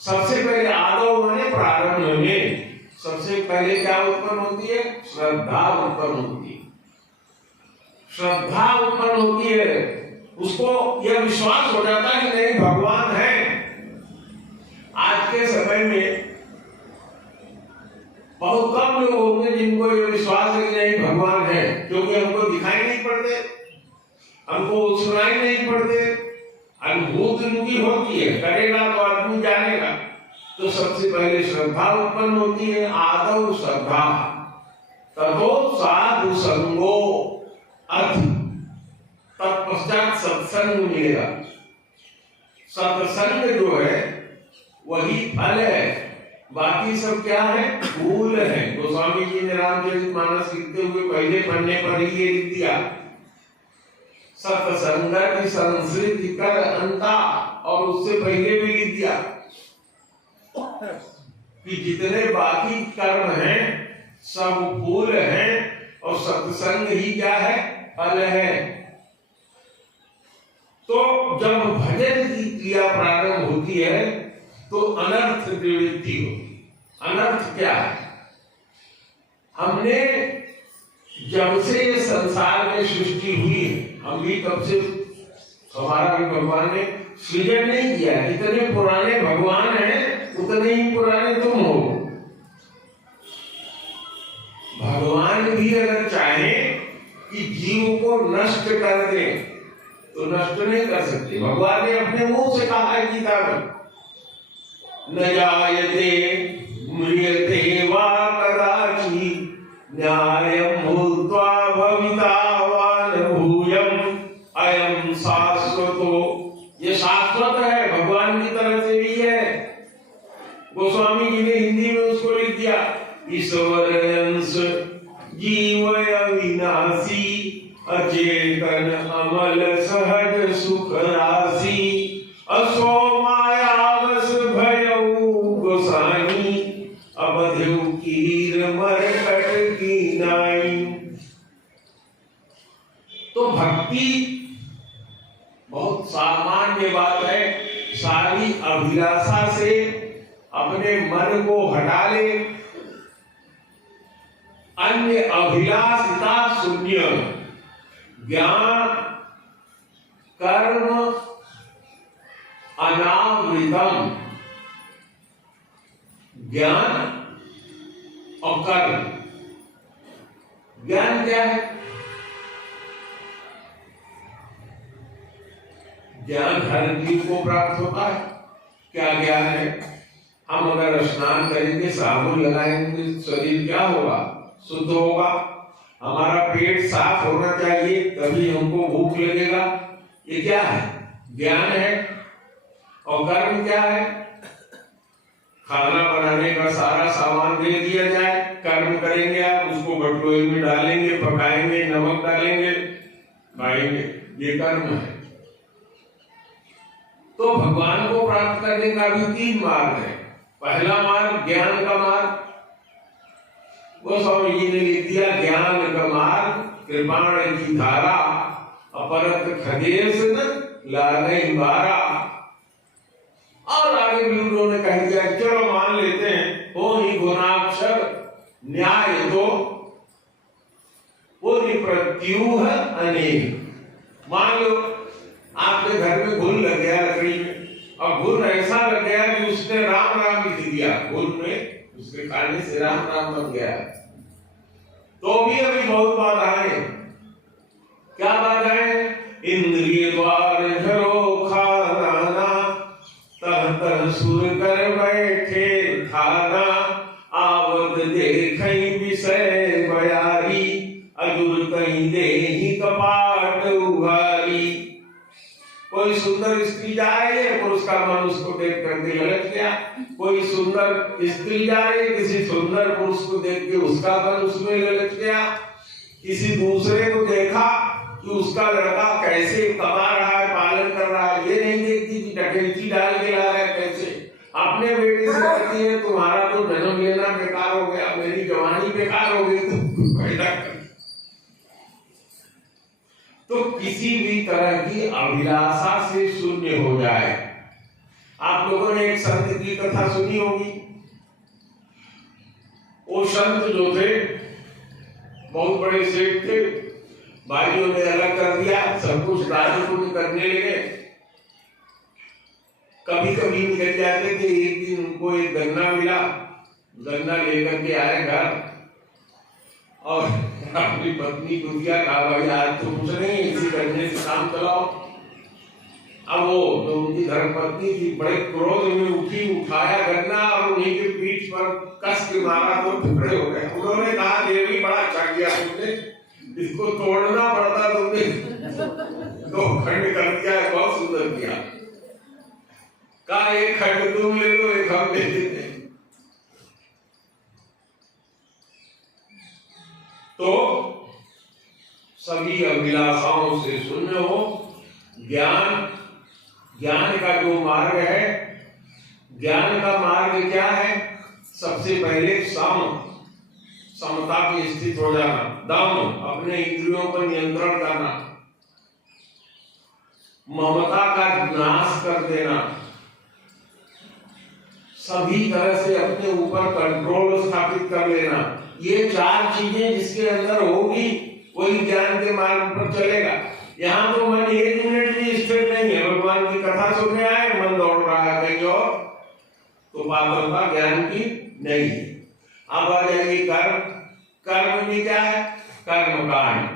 सबसे पहले आदौ माने प्रारंभ में सबसे पहले क्या उत्पन्न होती है? श्रद्धा उत्पन्न होती है। श्रद्धा उत्पन्न होती है, उसको यह विश्वास हो जाता है कि नहीं भगवान है। आज के समय में बहुत कम लोग होंगे जिनको यह विश्वास है कि नहीं भगवान है, क्योंकि हमको दिखाई नहीं पड़ते, हमको सुनाई नहीं पड़ते। अनुभूति उनकी होती है, करेगा तो आदमी जानेगा। तो सबसे पहले श्रद्धा उत्पन्न होती है, आदौ श्रद्धा ततो साधु संगो अर्थ, तत्पश्चात सत्संग मिलेगा। सत्संग जो है वही फल है, बाकी सब क्या है? फूल है। गोस्वामी जी ने रामचरितमानस लिखते हुए पहले पन्ने पर ही ये लिख दिया, सत्संगति संस्कृति कर अंता, और उससे पहले भी लिख दिया कि जितने बाकी कर्म हैं सब फूल हैं और सत्संग ही क्या है? फल है। तो जब भजन की क्रिया प्रारंभ होती है तो अनर्थ निवृत्ति होगी। अनर्थ क्या है? हमने जब से ये संसार में सृष्टि हुई है, हम भी तब से, हमारा भी भगवान ने सृजन नहीं किया। जितने पुराने भगवान हैं उतने ही पुराने तुम हो। भगवान भी अगर चाहे कि जीव को नष्ट कर दे तो नष्ट नहीं कर सकते। भगवान ने अपने मुंह से कहा है गीता में, न जायते म्रियते वा कदाचि न्यायं भूत्वा भविता वा न भूयम् अयं शाश्वतो। ये शाश्वत है, भगवान की तरफ से भी है। गोस्वामी जी ने हिंदी में उसको लिख दिया, ईश्वर अंश जीव अविनाशी अचेतन अमल सहज सुख राशि असो मायावश भयउ गोसाई अवधु कीर मरकट की नाई। तो भक्ति बहुत सामान्य बात है। सारी अभिलाषा से अपने मन को हटा ले, अन्य अभिलाषिता शून्य, ज्ञान कर्म अनावृतम, ज्ञान और कर्म। ज्ञान क्या है? ज्ञान हर जीव को प्राप्त होता है। क्या ज्ञान है? हम अगर स्नान करेंगे, साबुन लगाएंगे, शरीर क्या होगा? शुद्ध होगा। हमारा पेट साफ होना चाहिए, तभी हमको भूख लगेगा। ये क्या है? ज्ञान है। और कर्म क्या है? खाना बनाने का सारा सामान दे दिया जाए, कर्म करेंगे आप, उसको बटोरे में डालेंगे, पकाएंगे, नमक डालेंगे, खाएंगे, ये कर्म है। तो भगवान को प्राप्त करने का भी 3 मार्ग है। पहला मार्ग ज्ञान का मार्ग, वो स्वामी जी ने लिख दिया, ज्ञान का मार्ग कृपाण की धारा, अपरत खदेश न लागे बारा। और आगे भी उन्होंने कह दिया, चलो मान लेते हैं हो ही गुणाक्षर न्याय तो वो निप्रत्यूह अनेक। मान लो आपके घर में घुन लग गया लकड़ी में, और घुन ऐसा लग गया कि उसने राम राम लिख दिया, घुन में उसके खाने से राम राम बन गया। तो भी अभी बहुत बाधाएं। क्या बाधाएं? इंद्रिय द्वार झरो खाना, तह तह सुर कर बैठे खाना, आवत देखई विषय बयारी, अजुर कहीं देहि कपाट उघारी। कोई सुंदर स्त्री जा रही है, पुरुष का मन उसको देख करके ललच गया। कोई सुंदर स्त्री जा रही है, किसी सुंदर पुरुष को देख के उसका मन उसमें ललच गया। किसी दूसरे को देखा कि उसका लड़का कैसे कमा रहा है, पालन कर रहा है, ये नहीं देखती कि डकैती डाल के ला रहा है कैसे। अपने बेटे से कहती है तुम्हारा तो जन्म लेना बेकार हो गया, मेरी जवानी बेकार हो गई, तुम पैदा कर। तो किसी भी तरह की अभिलाषा से शून्य हो जाए। आप लोगों ने एक संत की कथा सुनी होगी। वो संत जो थे बहुत बड़े सेठ थे, भाइयों ने अलग कर दिया, सब कुछ राजपुत्र करने लगे। कभी कभी निकल जाते थे। एक दिन उनको एक गन्ना मिला, गन्ना लेकर के आए घर, और अपनी पत्नी को दिया, कहा भाई आज तो कुछ नहीं, इसी गन्ने से काम चलाओ। अब वो जो उनकी धर्मपत्नी थी बड़े क्रोध में उठी, उठाया गन्ना और उन्हीं के पीठ पर कस के मारा तो टुकड़े हो गए। उन्होंने कहा देवी बड़ा अच्छा किया तुमने, इसको तोड़ना पड़ता तुमने 2 खंड कर दिया, बहुत सुंदर किया। कहा एक खंड तुम ले लो, एक हम ले लेते। तो सभी अभिलाषाओं से शून्य हो। ज्ञान का जो मार्ग है, ज्ञान का मार्ग क्या है? सबसे पहले समता की स्थिति हो जाना, दम, अपने इंद्रियों पर नियंत्रण करना, ममता का नाश कर देना, सभी तरह से अपने ऊपर कंट्रोल स्थापित कर लेना। ये 4 चीजें जिसके अंदर होगी वही ज्ञान के मार्ग पर चलेगा। यहाँ तो मन 1 मिनट भी स्थिर नहीं है, भगवान की कथा सुनने आए, मन दौड़ रहा है कहीं और, तो पात्रता ज्ञान की नहीं। अब आ जाएगी कर्म। कर्म भी क्या है? कर्मकांड।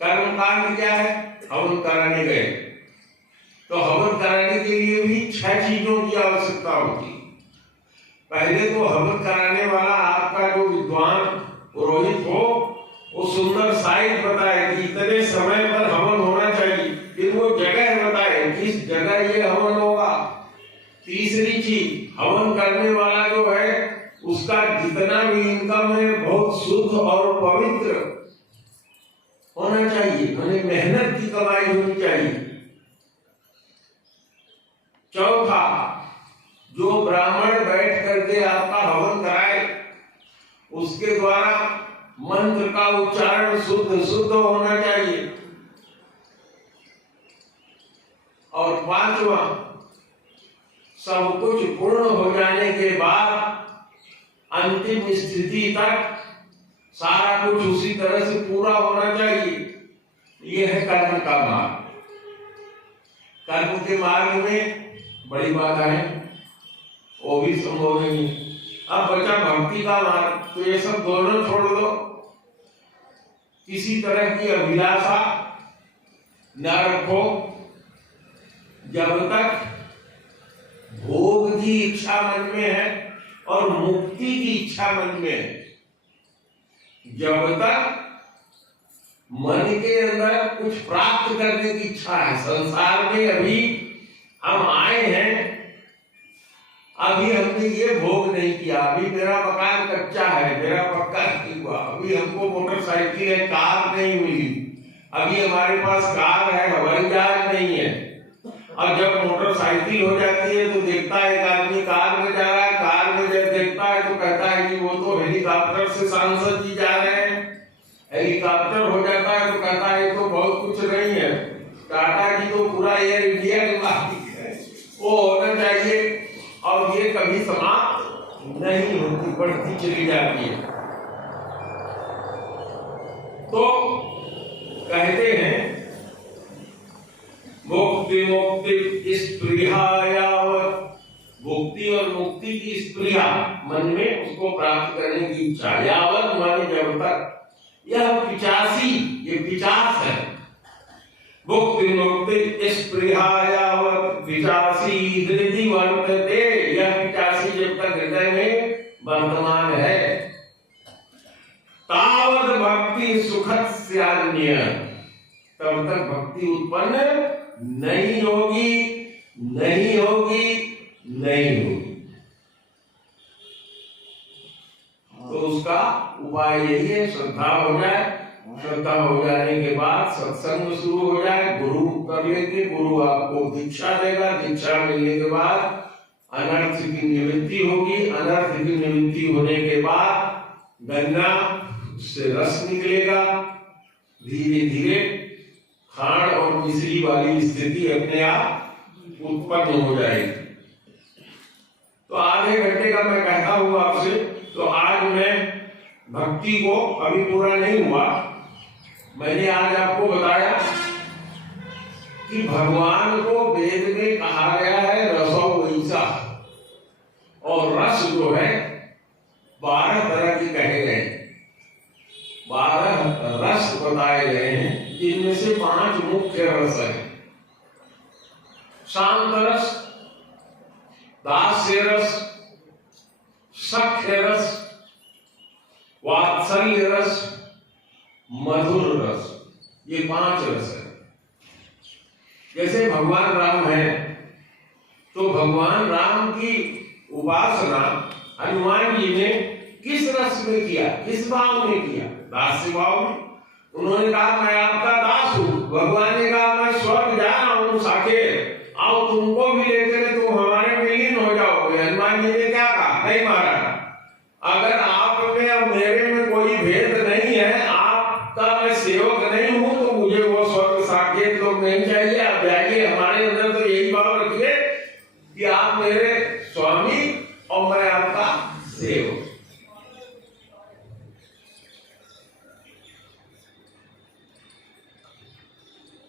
कर्मकांड क्या है? हवन कराने गए, तो हवन कराने के लिए भी 6 चीजों की आवश्यकता होती। पहले तो हवन कराने वाला आपका जो विद्वान पुरोहित हो, वो सुंदर साइज बताए कि इतने समय पर हवन होना चाहिए, फिर वो जगह बताए किस जगह ये हवन होगा। तीसरी चीज, हवन करने वाला जो है उसका जितना भी इनकम है बहुत शुद्ध और पवित्र होना चाहिए, उन्हें मेहनत की कमाई होनी चाहिए। चौथा, जो ब्राह्मण बैठ करके आपका हवन कराए उसके द्वारा मंत्र का उच्चारण शुद्ध होना चाहिए। और 5वां, सब कुछ पूर्ण हो जाने के बाद अंतिम स्थिति तक सारा कुछ उसी तरह से पूरा होना चाहिए। यह है कर्म का मार्ग। कर्म के मार्ग में बड़ी बाधाएं, वो भी संभव नहीं। अब बचा भक्ति का मार्ग, तो ये सब दोनों छोड़ दो। किसी तरह की अभिलाषा न रखो। जब तक भोग की इच्छा मन में है और मुक्ति की इच्छा मन में है, जब तक मन के अंदर कुछ प्राप्त करने की इच्छा है, संसार में अभी हम आए हैं, अभी हमने ये भोग नहीं किया, अभी मेरा मकान कच्चा है, मेरा पक्का नहीं हुआ, अभी हमको मोटरसाइकिल है, कार नहीं मिली, अभी हमारे पास कार है, हवाई जहाज नहीं है। और जब मोटरसाइकिल हो जाती है तो देखता है एक आदमी कार में जा रहा है, कार में जब देखता है तो कहता है कि वो तो हेलीकॉप्टर से सांसद जी जा रहे हैं। हेलीकॉप्टर हो जाता है तो कहता है तो बहुत कुछ नहीं है, टाटा जी तो पूरा एयर इंडिया के मालिक है, वो होना चाहिए। और ये कभी समाप्त नहीं होती, बढ़ती चली जाती है। तो कहते हैं मुक्ति मुक्ति स्पृहायावत्, मुक्ति और मुक्ति की स्पृहा मन में उसको प्राप्त करने की इच्छा, यावत माने जब तक, यह पिचासी, ये पिचास है। मुक्ति मुक्ति स्पृहायावत् पिचासी हृदि वर्तते, यह पिचासी जब तक हृदय में वर्तमान है, तावत् भक्ति सुखद स्यान्य, तब तक भक्ति उत्पन्न नहीं होगी, नहीं होगी, नहीं होगी। तो उसका उपाय यही है, श्रद्धा हो जाए, श्रद्धा हो जाने के बाद सत्संग शुरू हो जाए, गुरु कर लेंगे, गुरु आपको दीक्षा देगा, दीक्षा मिलने के बाद अनर्थ की निवृत्ति होगी, अनर्थ की निवृत्ति होने के बाद गंगा से रस निकलेगा, धीरे धीरे खांड और मिश्री वाली स्थिति अपने आप उत्पन्न हो जाएगी। तो आधे घंटे का मैं कहता हूँ आपसे, तो आज मैं भक्ति को, अभी पूरा नहीं हुआ, मैंने आज आपको बताया कि भगवान को वेद में कहा गया है रसो वैसा, और रस जो है 12 तरह के कहे गए, 12 रस बताए गए हैं, जिनमें से 5 मुख्य रस है। शांत रस, दास्य रस, सख्य रस, वात्सल्य रस, मधुर रस, ये 5 रस है। जैसे भगवान राम है, तो भगवान राम की उपासना हनुमान जी ने किस रस में किया, किस भाव में किया? दास्य भाव में। उन्होंने कहा मैं आपका दास हूं, भगवान ने कहा मैं स्वर्ग जा रहा हूं साकेत, आओ तुमको भी लेकर तुम हमारे में लीन हो जाओगे। हनुमान जी ने क्या कहा? नहीं महाराज, अगर आप में और मेरे में कोई भेद नहीं है, आपका मैं सेवक नहीं हूं, तो मुझे वो स्वर्ग साकेत लोग नहीं चाहिए, आप जाइए, हमारे अंदर तो यही भाव रखिए कि आप मेरे स्वामी और मैं आपका सेवक।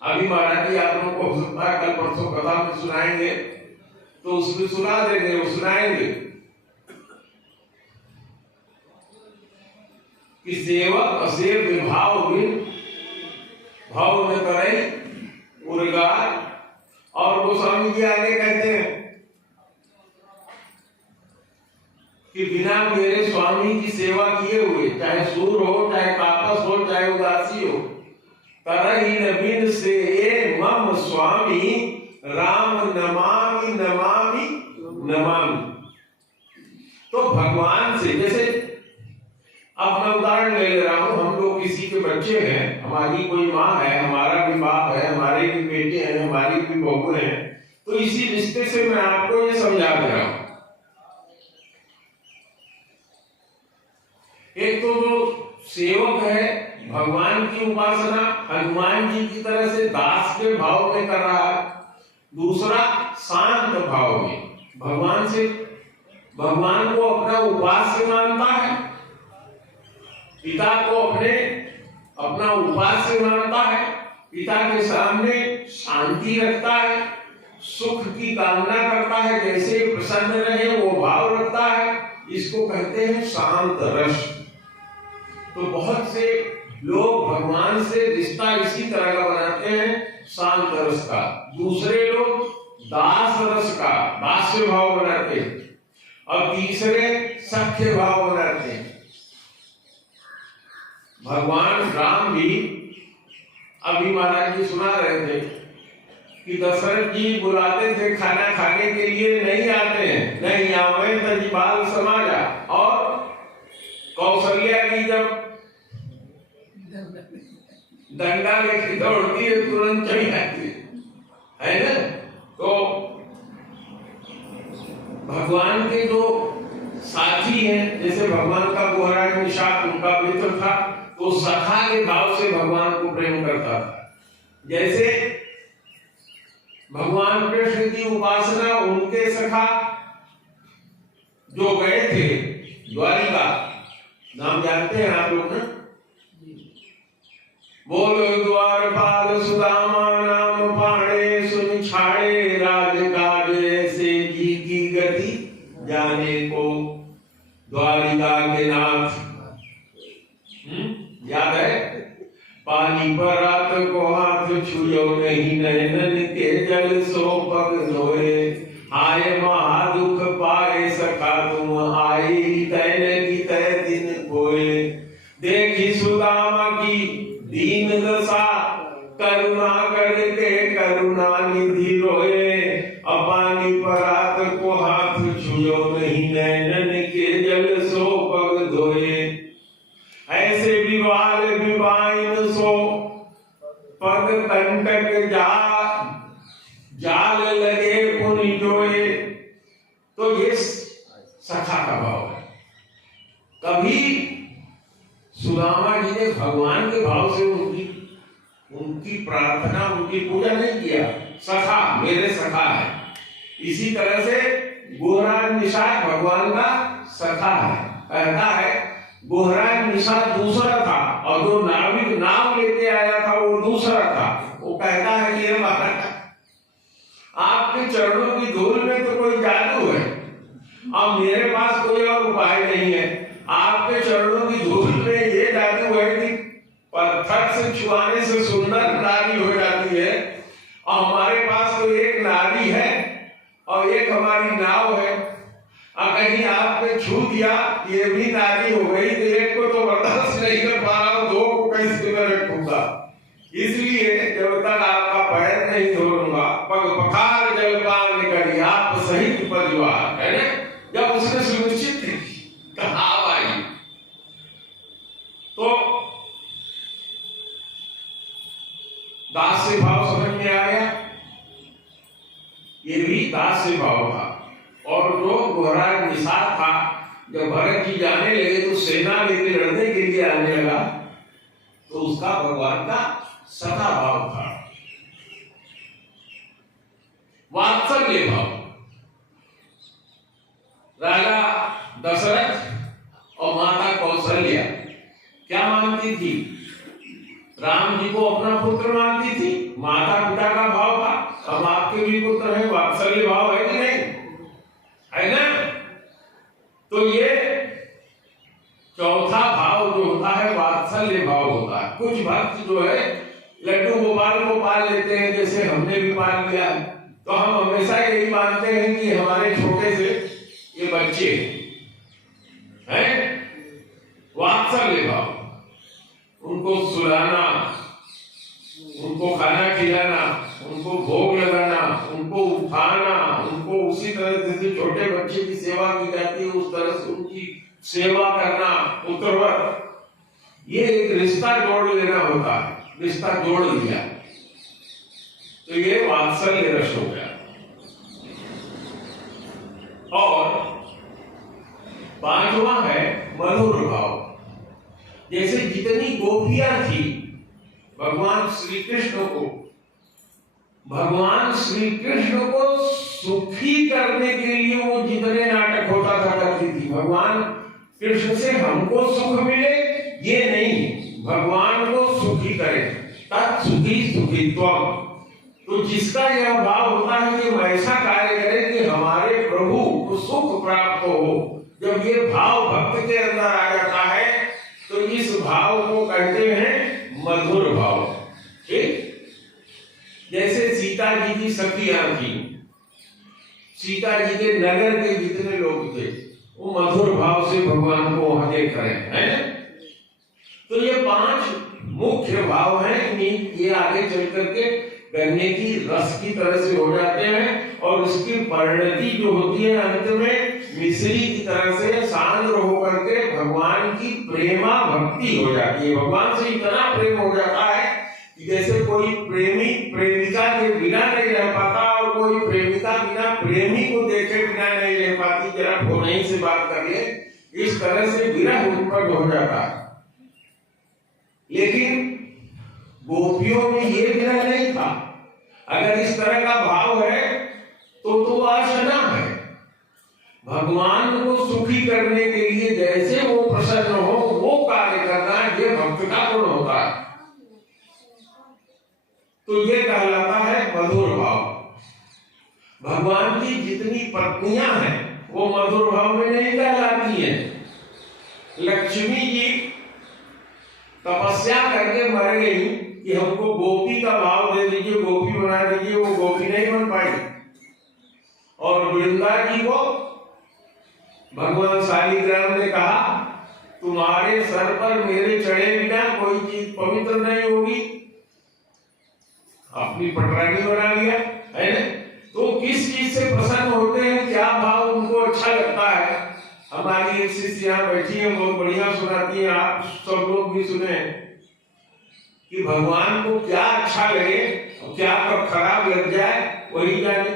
अभी महाराज जी आप लोगों को हो सकता है कल परसों कथा में सुनाएंगे, तो उसमें सुना देंगे, वो सुनाएंगे कि सेवक असेव विभाव बिन भाव में करे उर्गार। और गोस्वामी जी आगे कहते हैं कि बिना मेरे स्वामी की सेवा किए हुए, चाहे सूर हो, चाहे तापस हो, चाहे उदासी हो, तरही नबीन से ए मम स्वामी राम नमामि नमामि नमामि। तो भगवान से, जैसे अब मैं उदाहरण ले रहा हूं, हम लोग किसी के बच्चे हैं, हमारी कोई माँ है, हमारा भी बाप है, हमारे भी बेटे हैं, हमारी भी बहू हैं, तो इसी रिश्ते से मैं आपको ये समझा दे रहा हूं। एक तो जो सेवक है भगवान की उपासना हनुमान जी की तरह से दास के भाव में कर रहा है, दूसरा शांत भाव में भगवान से, भगवान को अपना उपास्य मानता है, पिता को अपना उपास्य मानता है, पिता के सामने शांति रखता है, सुख की कामना करता है, जैसे प्रसन्न रहे वो भाव रखता है, इसको कहते हैं शांत रस। तो बहुत से लोग भगवान से रिश्ता इसी तरह का बनाते हैं, शांत रस का। दूसरे लोग दास रस का, दास्य भाव बनाते हैं, और तीसरे सख्य भाव बनाते हैं। भगवान राम भी, अभी महाराज जी सुना रहे थे कि दशरथ जी बुलाते थे खाना खाने के लिए, नहीं आते हैं, नहीं आवे तो जी बाल समाजा। और कौशल्या की जब डंडा लेके दौड़ती है तुरंत चली आती है ना। तो भगवान के जो साथी हैं, जैसे भगवान का गोहराज निषाद उनका मित्र था, तो सखा के भाव से भगवान को प्रेम करता था। जैसे भगवान कृष्ण की उपासना उनके सखा जो गए थे द्वारिका, नाम जानते हैं आप लोग ना, बोलो द्वारपाल सुदामा नाम पाणे सुन छाड़े, राज काज ऐसे जी की गति जाने को द्वारिका के नाथ। याद है? पानी पर रात को हाथ छुयो नहीं, नैनन के जल सो पग धोए, आए महादुख पाए सखा तुम, आई तैन की तै दिन खोए। देखी सुदामा की दीन दशा, करुणा करके करुणा निधि रोए, पानी पर रात को हाथ छुयो नहीं, नैनन के जल सो पग धोए। ऐसे विवाल विवाइन सो पग कंटक जाल लगे पुनि जोए। तो ये सखा का भाव है। कभी सुदामा जी ने भगवान के भाव से उनकी प्रार्थना, उनकी पूजा नहीं किया, सखा मेरे सखा है। इसी तरह से गोहराज निषाद भगवान का सखा है। कहता है गोहराज निषाद दूसरा था, और जो नाविक नाव लेके आया था वो दूसरा था। वो कहता है कि महाराज आपके चरणों की धूल में तो कोई जादू है, और मेरे पास कोई और उपाय नहीं है। आपके चरणों की धूल में ये जादू है कि पत्थर से छुआने से सुंदर नारी हो जाती है, और हमारे पास तो एक नारी है और एक हमारी नाव है, और कहीं आपने छू दिया ये भी नारी हो गई, तो एक को तो बर्दाश्त नहीं कर पा रहा हूं, दो को कैसे मैं रखूंगा। इसलिए जब तक आपका पैर नहीं धोऊंगा, पग पखार जलपान करी आप सहित परिवार, है ना। जब उसने सुनिश्चित कहा भाई, तो दास्य भाव समझ में आ गया, ये भी दास्य भाव था। और जो गोहराज निषाद था, जब भरत जी जाने लगे तो सेना लेके लड़ने के लिए आने लगा, तो उसका भगवान का सखा भाव था। वात्सल्य भाव, राजा दशरथ और माता कौशल्या क्या मानती थी? राम जी को अपना पुत्र मानती थी, माता पिता का भाव था। हम आपके भी पुत्र हैं, वात्सल्य भाव है कि नहीं, है ना। तो ये चौथा भाव जो होता है वात्सल्य भाव होता है। कुछ भक्त जो है लड्डू गोपाल को पाल लेते हैं, जैसे हमने भी पाल लिया, तो हम हमेशा यही मानते हैं कि हमारे छोटे से ये बच्चे हैं। वात्सल्य भाव, उनको सुलाना, उनको खाना खिलाना, उनको भोग लगाना, उनको उठाना, उनको उसी तरह जैसे छोटे बच्चे की सेवा की जाती है उस तरह से उनकी सेवा करना, उत्तरवर, ये एक रिश्ता जोड़ लेना होता है। रिश्ता जोड़ लिया तो ये वात्सल्य रस हो गया। और पांचवा है मधुर भाव। जैसे जितनी गोपियां थी भगवान श्री कृष्ण को सुखी करने के लिए वो जितने नाटक होता था करती थी। भगवान कृष्ण से हमको सुख मिले ये नहीं, भगवान को सुखी करे। तत् सुखी सुखित्वम, तो जिसका यह भाव होता है कि हम ऐसा कार्य करें कि हमारे प्रभु को सुख प्राप्त हो, जब ये भाव भक्त के अंदर आ जाता है तो इस भाव को कहते हैं मधुर भाव। ठीक, जैसे सीता जी की सखियां थी, सीता जी के नगर के जितने लोग थे वो मधुर भाव से भगवान को वहां देख रहे हैं। तो ये 5 मुख्य भाव हैं, ये आगे चल करके गन्ने की रस की तरह से हो जाते हैं और उसकी परिणति जो होती है अंत में मिश्री की तरह से सांद्र होकर के भगवान की प्रेमा भक्ति हो जाती है। भगवान से इतना प्रेम हो जाता है कि जैसे कोई प्रेमी प्रेमिका के बिना नहीं रह पाता और कोई प्रेमिका बिना प्रेमी को देखे बिना नहीं रह पाती, जरा फोन ही से बात कर ले, इस तरह से विरह उत्पन्न हो जाता है। लेकिन गोपियों में ये विरह नहीं था। अगर इस तरह का भाव है तो आशना है। भगवान को सुखी करने के लिए जैसे वो प्रसन्न हो वो कार्य करना, ये भक्त का गुण होता है। तो ये कहलाता है मधुर भाव। भगवान की जितनी पत्नियां हैं वो मधुर भाव में नहीं कहलाती हैं। लक्ष्मी जी तपस्या करके मर गई कि हमको गोपी का भाव दे दीजिए, गोपी बना दीजिए, वो गोपी नहीं बन पाई। और वृंदा जी को भगवान शालिग्राम ने कहा तुम्हारे सर पर मेरे चढ़े बिना कोई चीज पवित्र नहीं होगी, अपनी पटरानी बना लिया है ना। तो किस चीज से प्रसन्न होते हैं, क्या भाव उनको अच्छा लगता है। हमारी एक शिष्य यहाँ बैठी है, बहुत बढ़िया सुनाती है, आप सब लोग भी सुने कि भगवान को क्या अच्छा लगे और क्या कब खराब लग जाए वही जाने।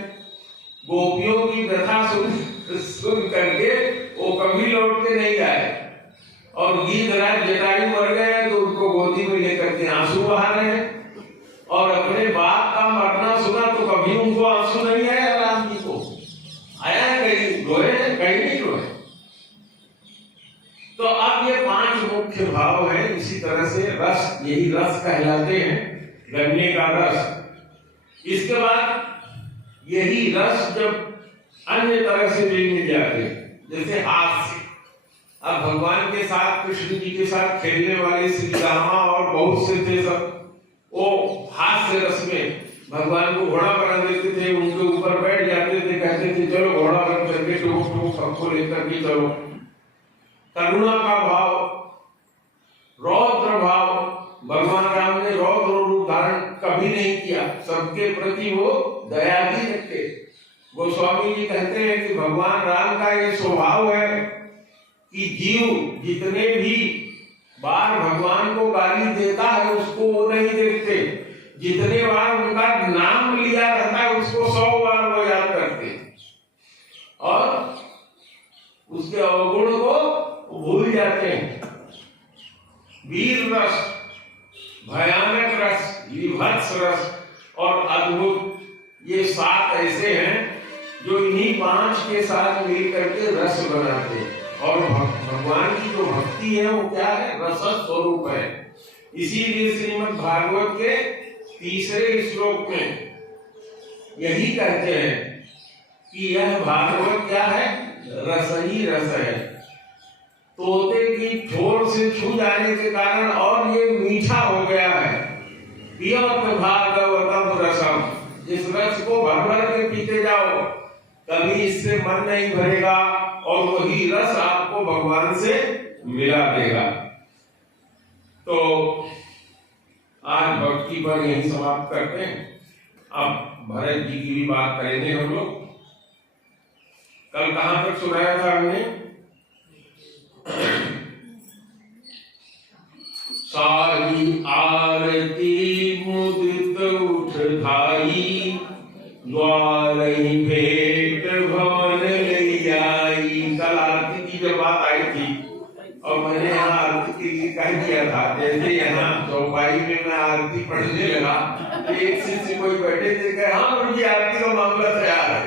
गोपियों की व्यथा सुन करके वो कभी लौट के नहीं आए और गीधराज जटायु मर गए तो उनको गोदी में लेकर के आंसू बहा रहे हैं। और अपने बाप का मरना सुना तो कभी उनको आंसू नहीं आया, राम जी को आया कहीं रोए, कहीं नहीं रोए। तो अब ये 5 मुख्य भाव हैं। इसी तरह से रस, यही रस कहलाते हैं, गन्ने का रस। इसके बाद यही रस जब अन्य तरह से भी मिल जाते हैं, जैसे हाथ से। अब भगवान के साथ, कृष्ण जी के साथ खेलने वाले श्री रामा और बहुत से थे सब, वो हाथ से रस में भगवान को घोड़ा बना देते थे, उनके ऊपर बैठ जाते थे, कहते थे चलो घोड़ा बन करके टोक टोक सबको लेकर के चलो। करुणा का भाव, रौद्र भाव, भगवान राम ने रौद्र रूप धारण कभी नहीं किया, सबके प्रति वो दया भी रखते। गोस्वामी जी कहते हैं कि भगवान राम का ये स्वभाव है कि जीव जितने भी बार भगवान को गाली देता है उसको वो नहीं देखते, जितने बार उनका नाम लिया रहता है उसको 100 बार वो याद करते और उसके अवगुण को भूल जाते हैं। वीर रस, भयानक रस, विभत्स रस और अद्भुत, ये 7 ऐसे हैं जो इन्हीं 5 के साथ मिलकर के रस बनाते हैं। और भगवान की जो भक्ति है वो क्या है, रस स्वरूप है। इसीलिए श्रीमद् भागवत के 3रे श्लोक में यही कहते हैं कि यह भागवत क्या है, रस ही रस है। तोते की ठोर से छू जाने के कारण और ये मीठा हो गया है। पिबत भागवतम रसम, इस रस को भर भर के पीते जाओ, कभी इससे मन नहीं भरेगा और वही रस आपको भगवान से मिला देगा। तो आज भक्ति पर यही समाप्त करते हैं। अब भरत जी की भी बात करेंगे हम लोग। कल कहां तक सुनाया था हमने, सारी आरती मुदित उठ धाई, द्वारहि भेंट भवन लई आई। कल आरती की जब बात आई थी और मैंने यहाँ आरती के लिए कह दिया था, जैसे यहाँ चौपाई में मैं आरती पढ़ने लगा, एक शिष्य कोई बैठे थे, कहे हाँ गुरु जी आरती का मामला तैयार है।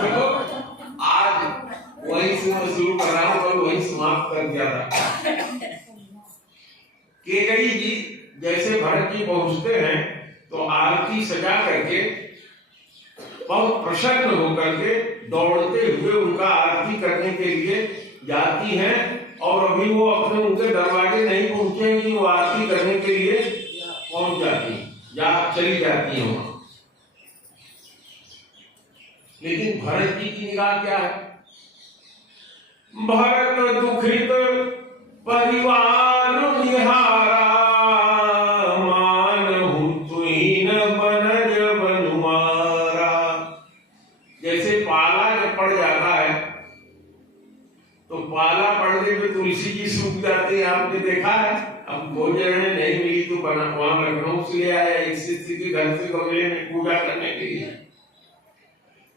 तो आज वहीं से मैं शुरू कर रहा हूँ और वहीं समाप्त कर दिया था। केकई जी जैसे भरत जी पहुंचते हैं तो आरती सजा करके बहुत प्रसन्न होकर के दौड़ते हुए उनका आरती करने के लिए जाती हैं, और अभी वो अपने उनके दरवाजे नहीं पहुंचे कि वो आरती करने के लिए पहुंच जाती या चली जाती है वहां। लेकिन भरत जी की निगाह क्या है? भरत दुखित परिवार निहारा, मानहु तुहिन बनज बनुमारा। जैसे पाला जब पड़ जाता है तो पाला पड़ने पे तुलसी जी सूख जाते हैं, आपने देखा है। अब भोजन नहीं मिली तो बना वहां लखनऊ से ले आया किसी के घर से गमले में पूजा करने के लिए।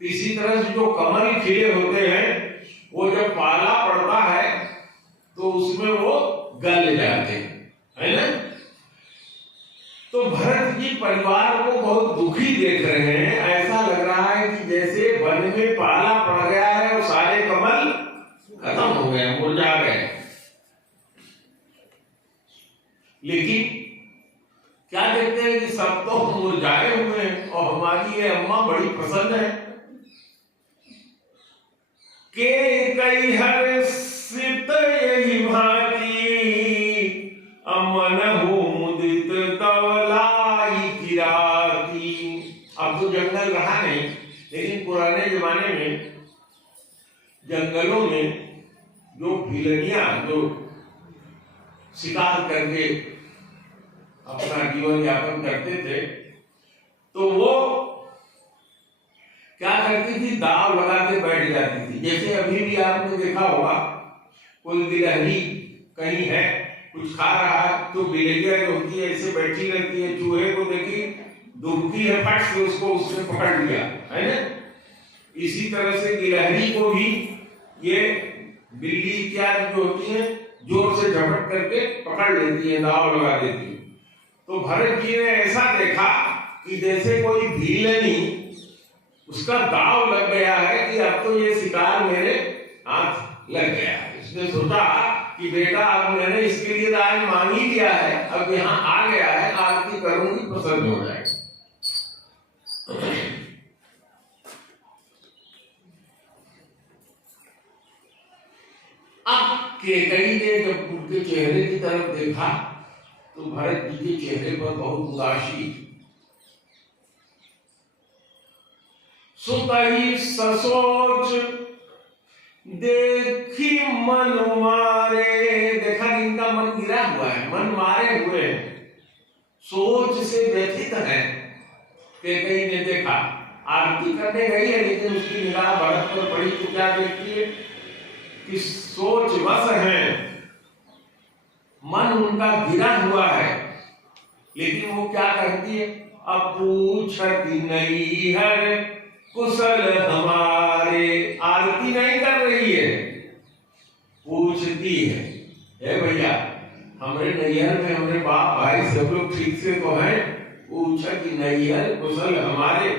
इसी तरह से जो कमल खिले होते हैं वो जब पाला पड़ता है तो उसमें वो गल जाते हैं, है ना। तो भरत जी परिवार को बहुत दुखी देख रहे हैं। ऐसा लग रहा है कि जैसे वन में पाला पड़ गया है और सारे कमल खत्म हो गए, मुरझा गए। लेकिन क्या देखते हैं कि सब तो मुरझाए हुए हैं और हमारी ये अम्मा बड़ी प्रसन्न है। के कई हर्षित यही भांति, अमनहु मुदित तवलाई किराती। अब तो जंगल रहा नहीं, लेकिन पुराने जमाने में जंगलों में जो भिलनिया जो शिकार करके अपना जीवन यापन करते थे, तो वो क्या करती थी, दाव लगा के बैठ जाती थी। जैसे अभी भी आपने देखा होगा, कोई गिलहरी कहीं है, कुछ खा रहा है, तो गिलहरियां जो होती है ऐसे बैठी रहती है, चूहे को देखी डूबती है, फट से उसको उसने पकड़ लिया, है ना। इसी तरह से गिलहरी को भी ये बिल्ली इत्यादि जो होती है जोर से झपट करके पकड़ लेती है, दाव लगा देती है। तो भरत जी ने ऐसा देखा कि जैसे कोई भीलनी उसका दाव लग गया है कि अब तो ये शिकार मेरे हाथ लग गया है। इसने सोचा कि बेटा अब मैंने इसके लिए दान मांग ही लिया है, अब यहाँ आ गया है, आरती करूंगी, प्रसन्न हो जाएगा। अब केकई ने जब उनके चेहरे की तरफ देखा तो भरत जी के चेहरे पर बहुत उदासी। सुतई ससोच देखी मन मारे। देखा कि इनका मन गिरा हुआ है, मन मारे हुए हैं, सोच से व्यथित है। केकई ने देखा, आरती करने गई है लेकिन उसकी निगाह भरत पर पड़ी तो क्या देखती है कि सोच वश है, मन उनका गिरा हुआ है। लेकिन वो क्या कहती है, अब पूछती नहीं है कुशल हमारे। आरती नहीं कर रही है, पूछती है, हे भैया हमारे नैहर में हमारे बाप भाई सब लोग ठीक से तो हैं, पूछती नहीं है कुशल हमारे।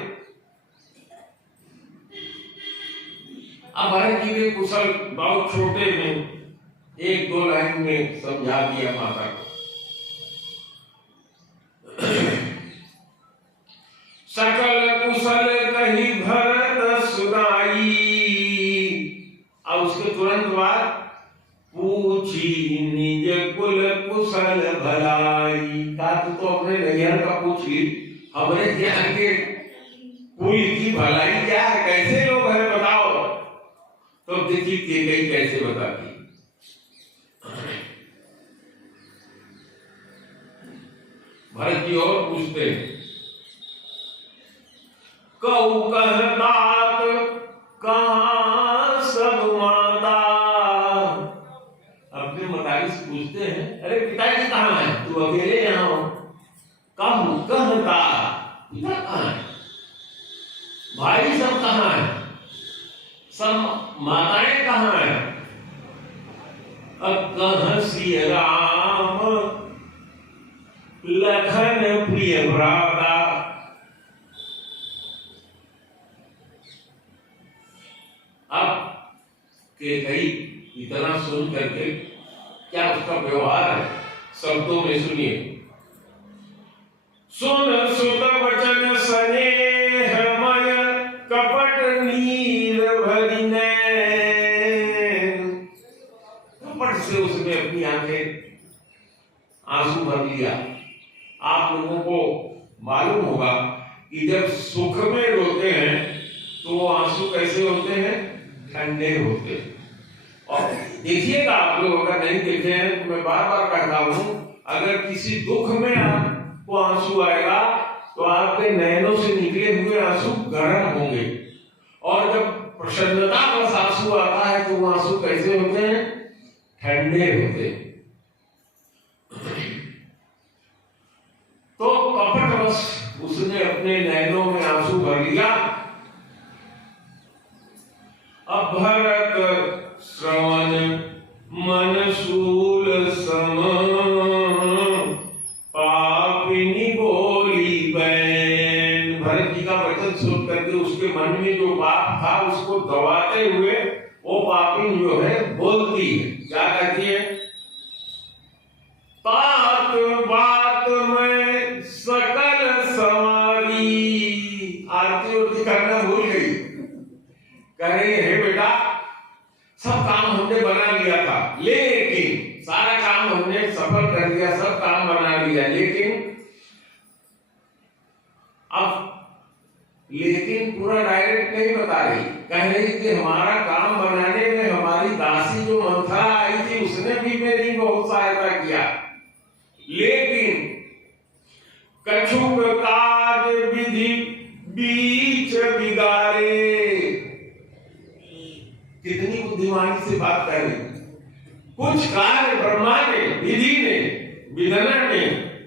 अब भरत जी ने कुशल बहुत छोटे में एक दो लाइन में समझा दिया माता को। सकल कुशल कही भरत सुनाई। अब उसके तुरंत बाद पूछी निज कुल कुशल भलाई। का तो अपने नैहर का पूछ ली, हमारे यहाँ के कुल की भलाई क्या है, कैसे लोग हैं बताओ। तो देखिए केकई कैसे बताती। भरत जी और पूछते हैं, कहू कहतात कहाँ सब माता। अपने मतारी से पूछते हैं, अरे पिताजी कहाँ है, तू अकेले यहाँ हो। कहू कहता, पिता कहाँ है, भाई सब कहाँ है, सब माताएं कहाँ है। अब कह श्री राम लखन प्रिय भ्राता। अब केकई इतना सुन करके क्या उसका व्यवहार है, शब्दों में सुनिए। सुन सुत भर लिया। आप लोगों को मालूम होगा कि जब सुख में रोते हैं तो वो आंसू कैसे होते हैं? ठंडे होते हैं। और देखिएगा, आप लोग अगर नहीं देखे हैं तो मैं बार बार कहता हूं, अगर किसी दुख में आपको आंसू आएगा तो आपके नैनों से निकले हुए आंसू गर्म होंगे, और जब प्रसन्नता बस आंसू आता है तो वो आंसू कैसे होते हैं? ठंडे होते हैं। तो कपटवश उसने अपने नैनों में आंसू भर लिया। अब भरत श्रवण मन शूल सम, पापिनी बोली बैन। भरत जी का वचन सुन करके उसके मन में जो पाप था उसको दबाते हुए वो पापिन जो है बोलती है। क्या कहती है? तात बात में सकल सवारी। आरती उरती करना भूल गई। कह रही है, बेटा सब काम हमने बना लिया था, लेकिन सारा काम हमने सफल कर दिया, सब काम बना लिया, लेकिन अब लेकिन पूरा डायरेक्ट नहीं बता रही। कह रही कि हमारा काम बनाने में हमारी दासी जो मंथरा आई थी उसने भी मेरी बहुत सहायता किया, लेकिन कछुक काज विधि बीच बिगाड़े। कितनी बुद्धिमानी से बात कर रही। कुछ कार्य ब्रह्मा ने, विधि ने, विधना ने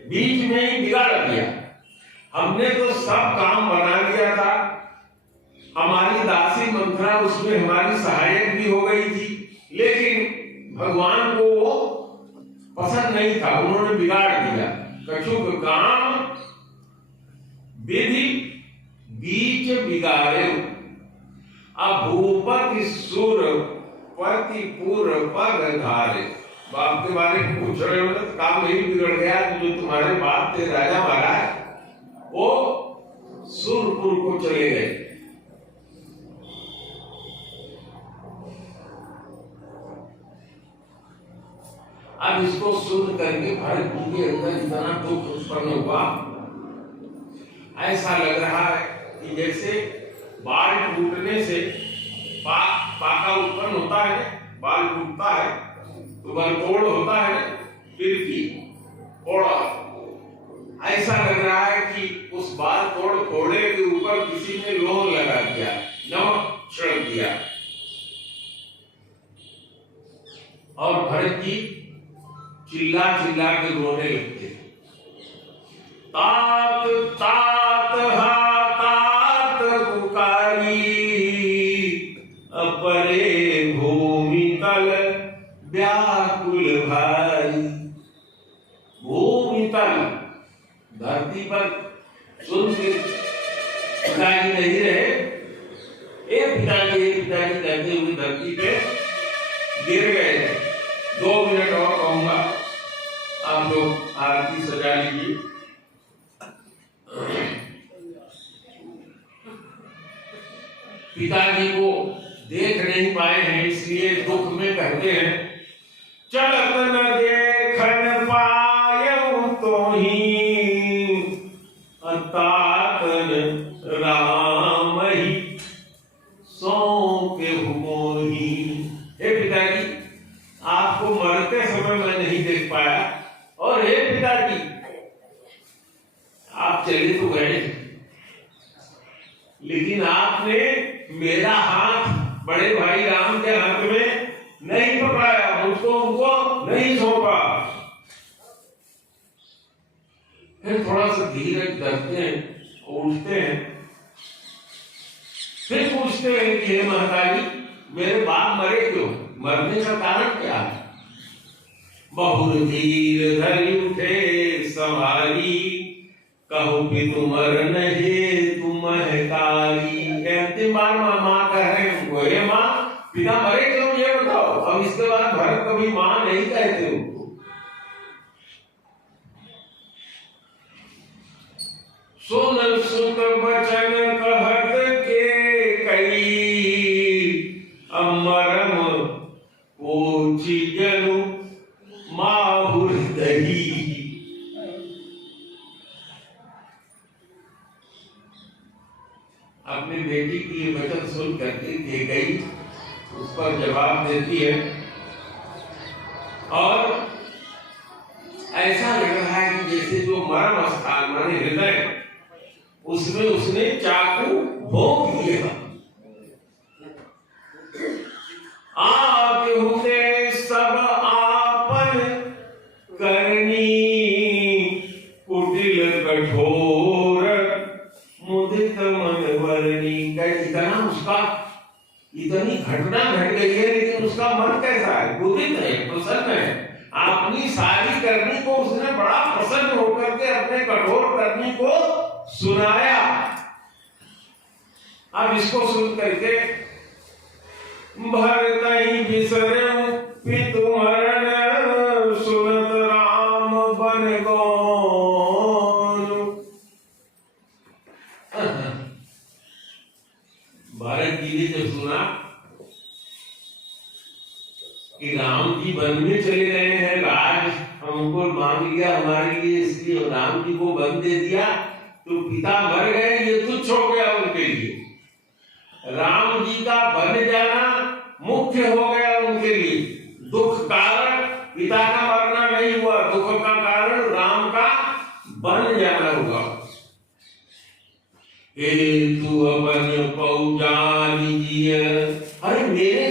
बीच में ही बिगाड़ दिया। हमने तो सब काम बना लिया था, हमारी दासी मंथरा उसमें हमारी सहायक भी हो गई थी, लेकिन भगवान को वो पसंद नहीं था, उन्होंने बिगाड़ दिया। कछुक काम विधि बीच बिगाड़े। अब भूपति सुर पति पुर पग धारे। बाप के बारे में पूछ रहे हो ना, काम नहीं बिगड़ गया, जो तुम्हारे बाप थे राजा महाराज वो सुरपुर को चले गए। अब इसको सुन करके भरत जी के अंदर इतना दुख उत्पन्न हुआ, ऐसा लग रहा है कि जैसे बाल टूटने से पाका उत्पन्न होता है, बाल टूटता है तो बलकोड़ होता है, फिर की कोड़ा। ऐसा लग रहा है कि उस बाल कोड़े के ऊपर किसी ने लोह लगा दिया, नमक छिड़क दिया, और भरत जी चिल्ला चिल्ला के रोने लगते। तात तात हा तात पुकारी, अपरे भूमि तल व्याकुल भाई। भूमि तल धरती पर सुन के पिताजी नहीं रहे, एक पिताजी कहते हुए धरती पे गिर गए। 2 मिनट और कहूंगा, आप लोग आरती सजा लीजिए। पिताजी को देख नहीं पाए हैं, इसलिए दुख में कहते हैं, चलत न देखन पायऊ तोहि, अतातन राम ही सौंपे मोहि। हे पिताजी, आपको मरते समय मैं नहीं देख पाया, और हे पिताजी आप चले तो गए, लेकिन आपने मेरा हाथ बड़े भाई राम के हाथ में नहीं पकड़ाया, मुझको उनको नहीं सौंपा। फिर थोड़ा सा धीरज धरते हैं, उठते हैं, फिर पूछते हैं कि हे महतारी, मेरे बाप मरे क्यों? मरने का कारण क्या है? बहुर धीर धरि उठे सवारी, कहो कि तुमर नहीं तुम है कारी। अंतिम बार माँ कह रहे हैं उनको, हे माँ, पिता मरे क्यों ये बताओ। अब इसके बाद भरत कभी माँ नहीं कहते उनको। सुन सुत बचन कहत के कई, अमरम पोछी जनु माहुर दही। अपनी बेटी की ये वचन सुन करके के गई, उस पर जवाब देती है और ऐसा लग रहा है कि जैसे जो मर्म स्थान माने हृदय, उसमें उसने चाकू भोंक दिया। आप हुए सब आपन करनी, कुटिल कठोर मुदित मन वरनी। इतना उसका, इतनी घटना घट गई है, लेकिन उसका मन कैसा है? मुदित है, प्रसन्न है। अपनी सारी करनी को उसने बड़ा प्रसन्न होकर के अपने कठोर करनी को सुनाया। अब इसको सुन करके भरतई बिसरऊ पितु मरण, सुनत राम बन गौनु। भरत जी ने जब सुना कि राम जी वन में चले गए हैं, राज हमको मांग लिया हमारे लिए, इसलिए राम जी को वन दे दिया, तो पिता मर गए, ये तुच्छ हो गया उनके लिए। राम जी का वन जाना मुख्य हो गया उनके लिए। दुख कारण पिता का मरना नहीं हुआ, दुख का कारण राम का वन जाना हुआ। तू अपन पौजानी जिय, अरे मेरे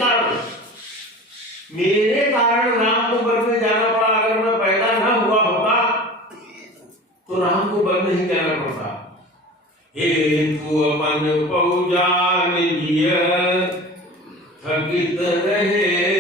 कारण राम को वन में जाना पड़ा। अगर मैं पैदा ना हुआ होता तो राम को वन नहीं जाना पड़ता। तू अपन पौजानी जिय, थकित रहे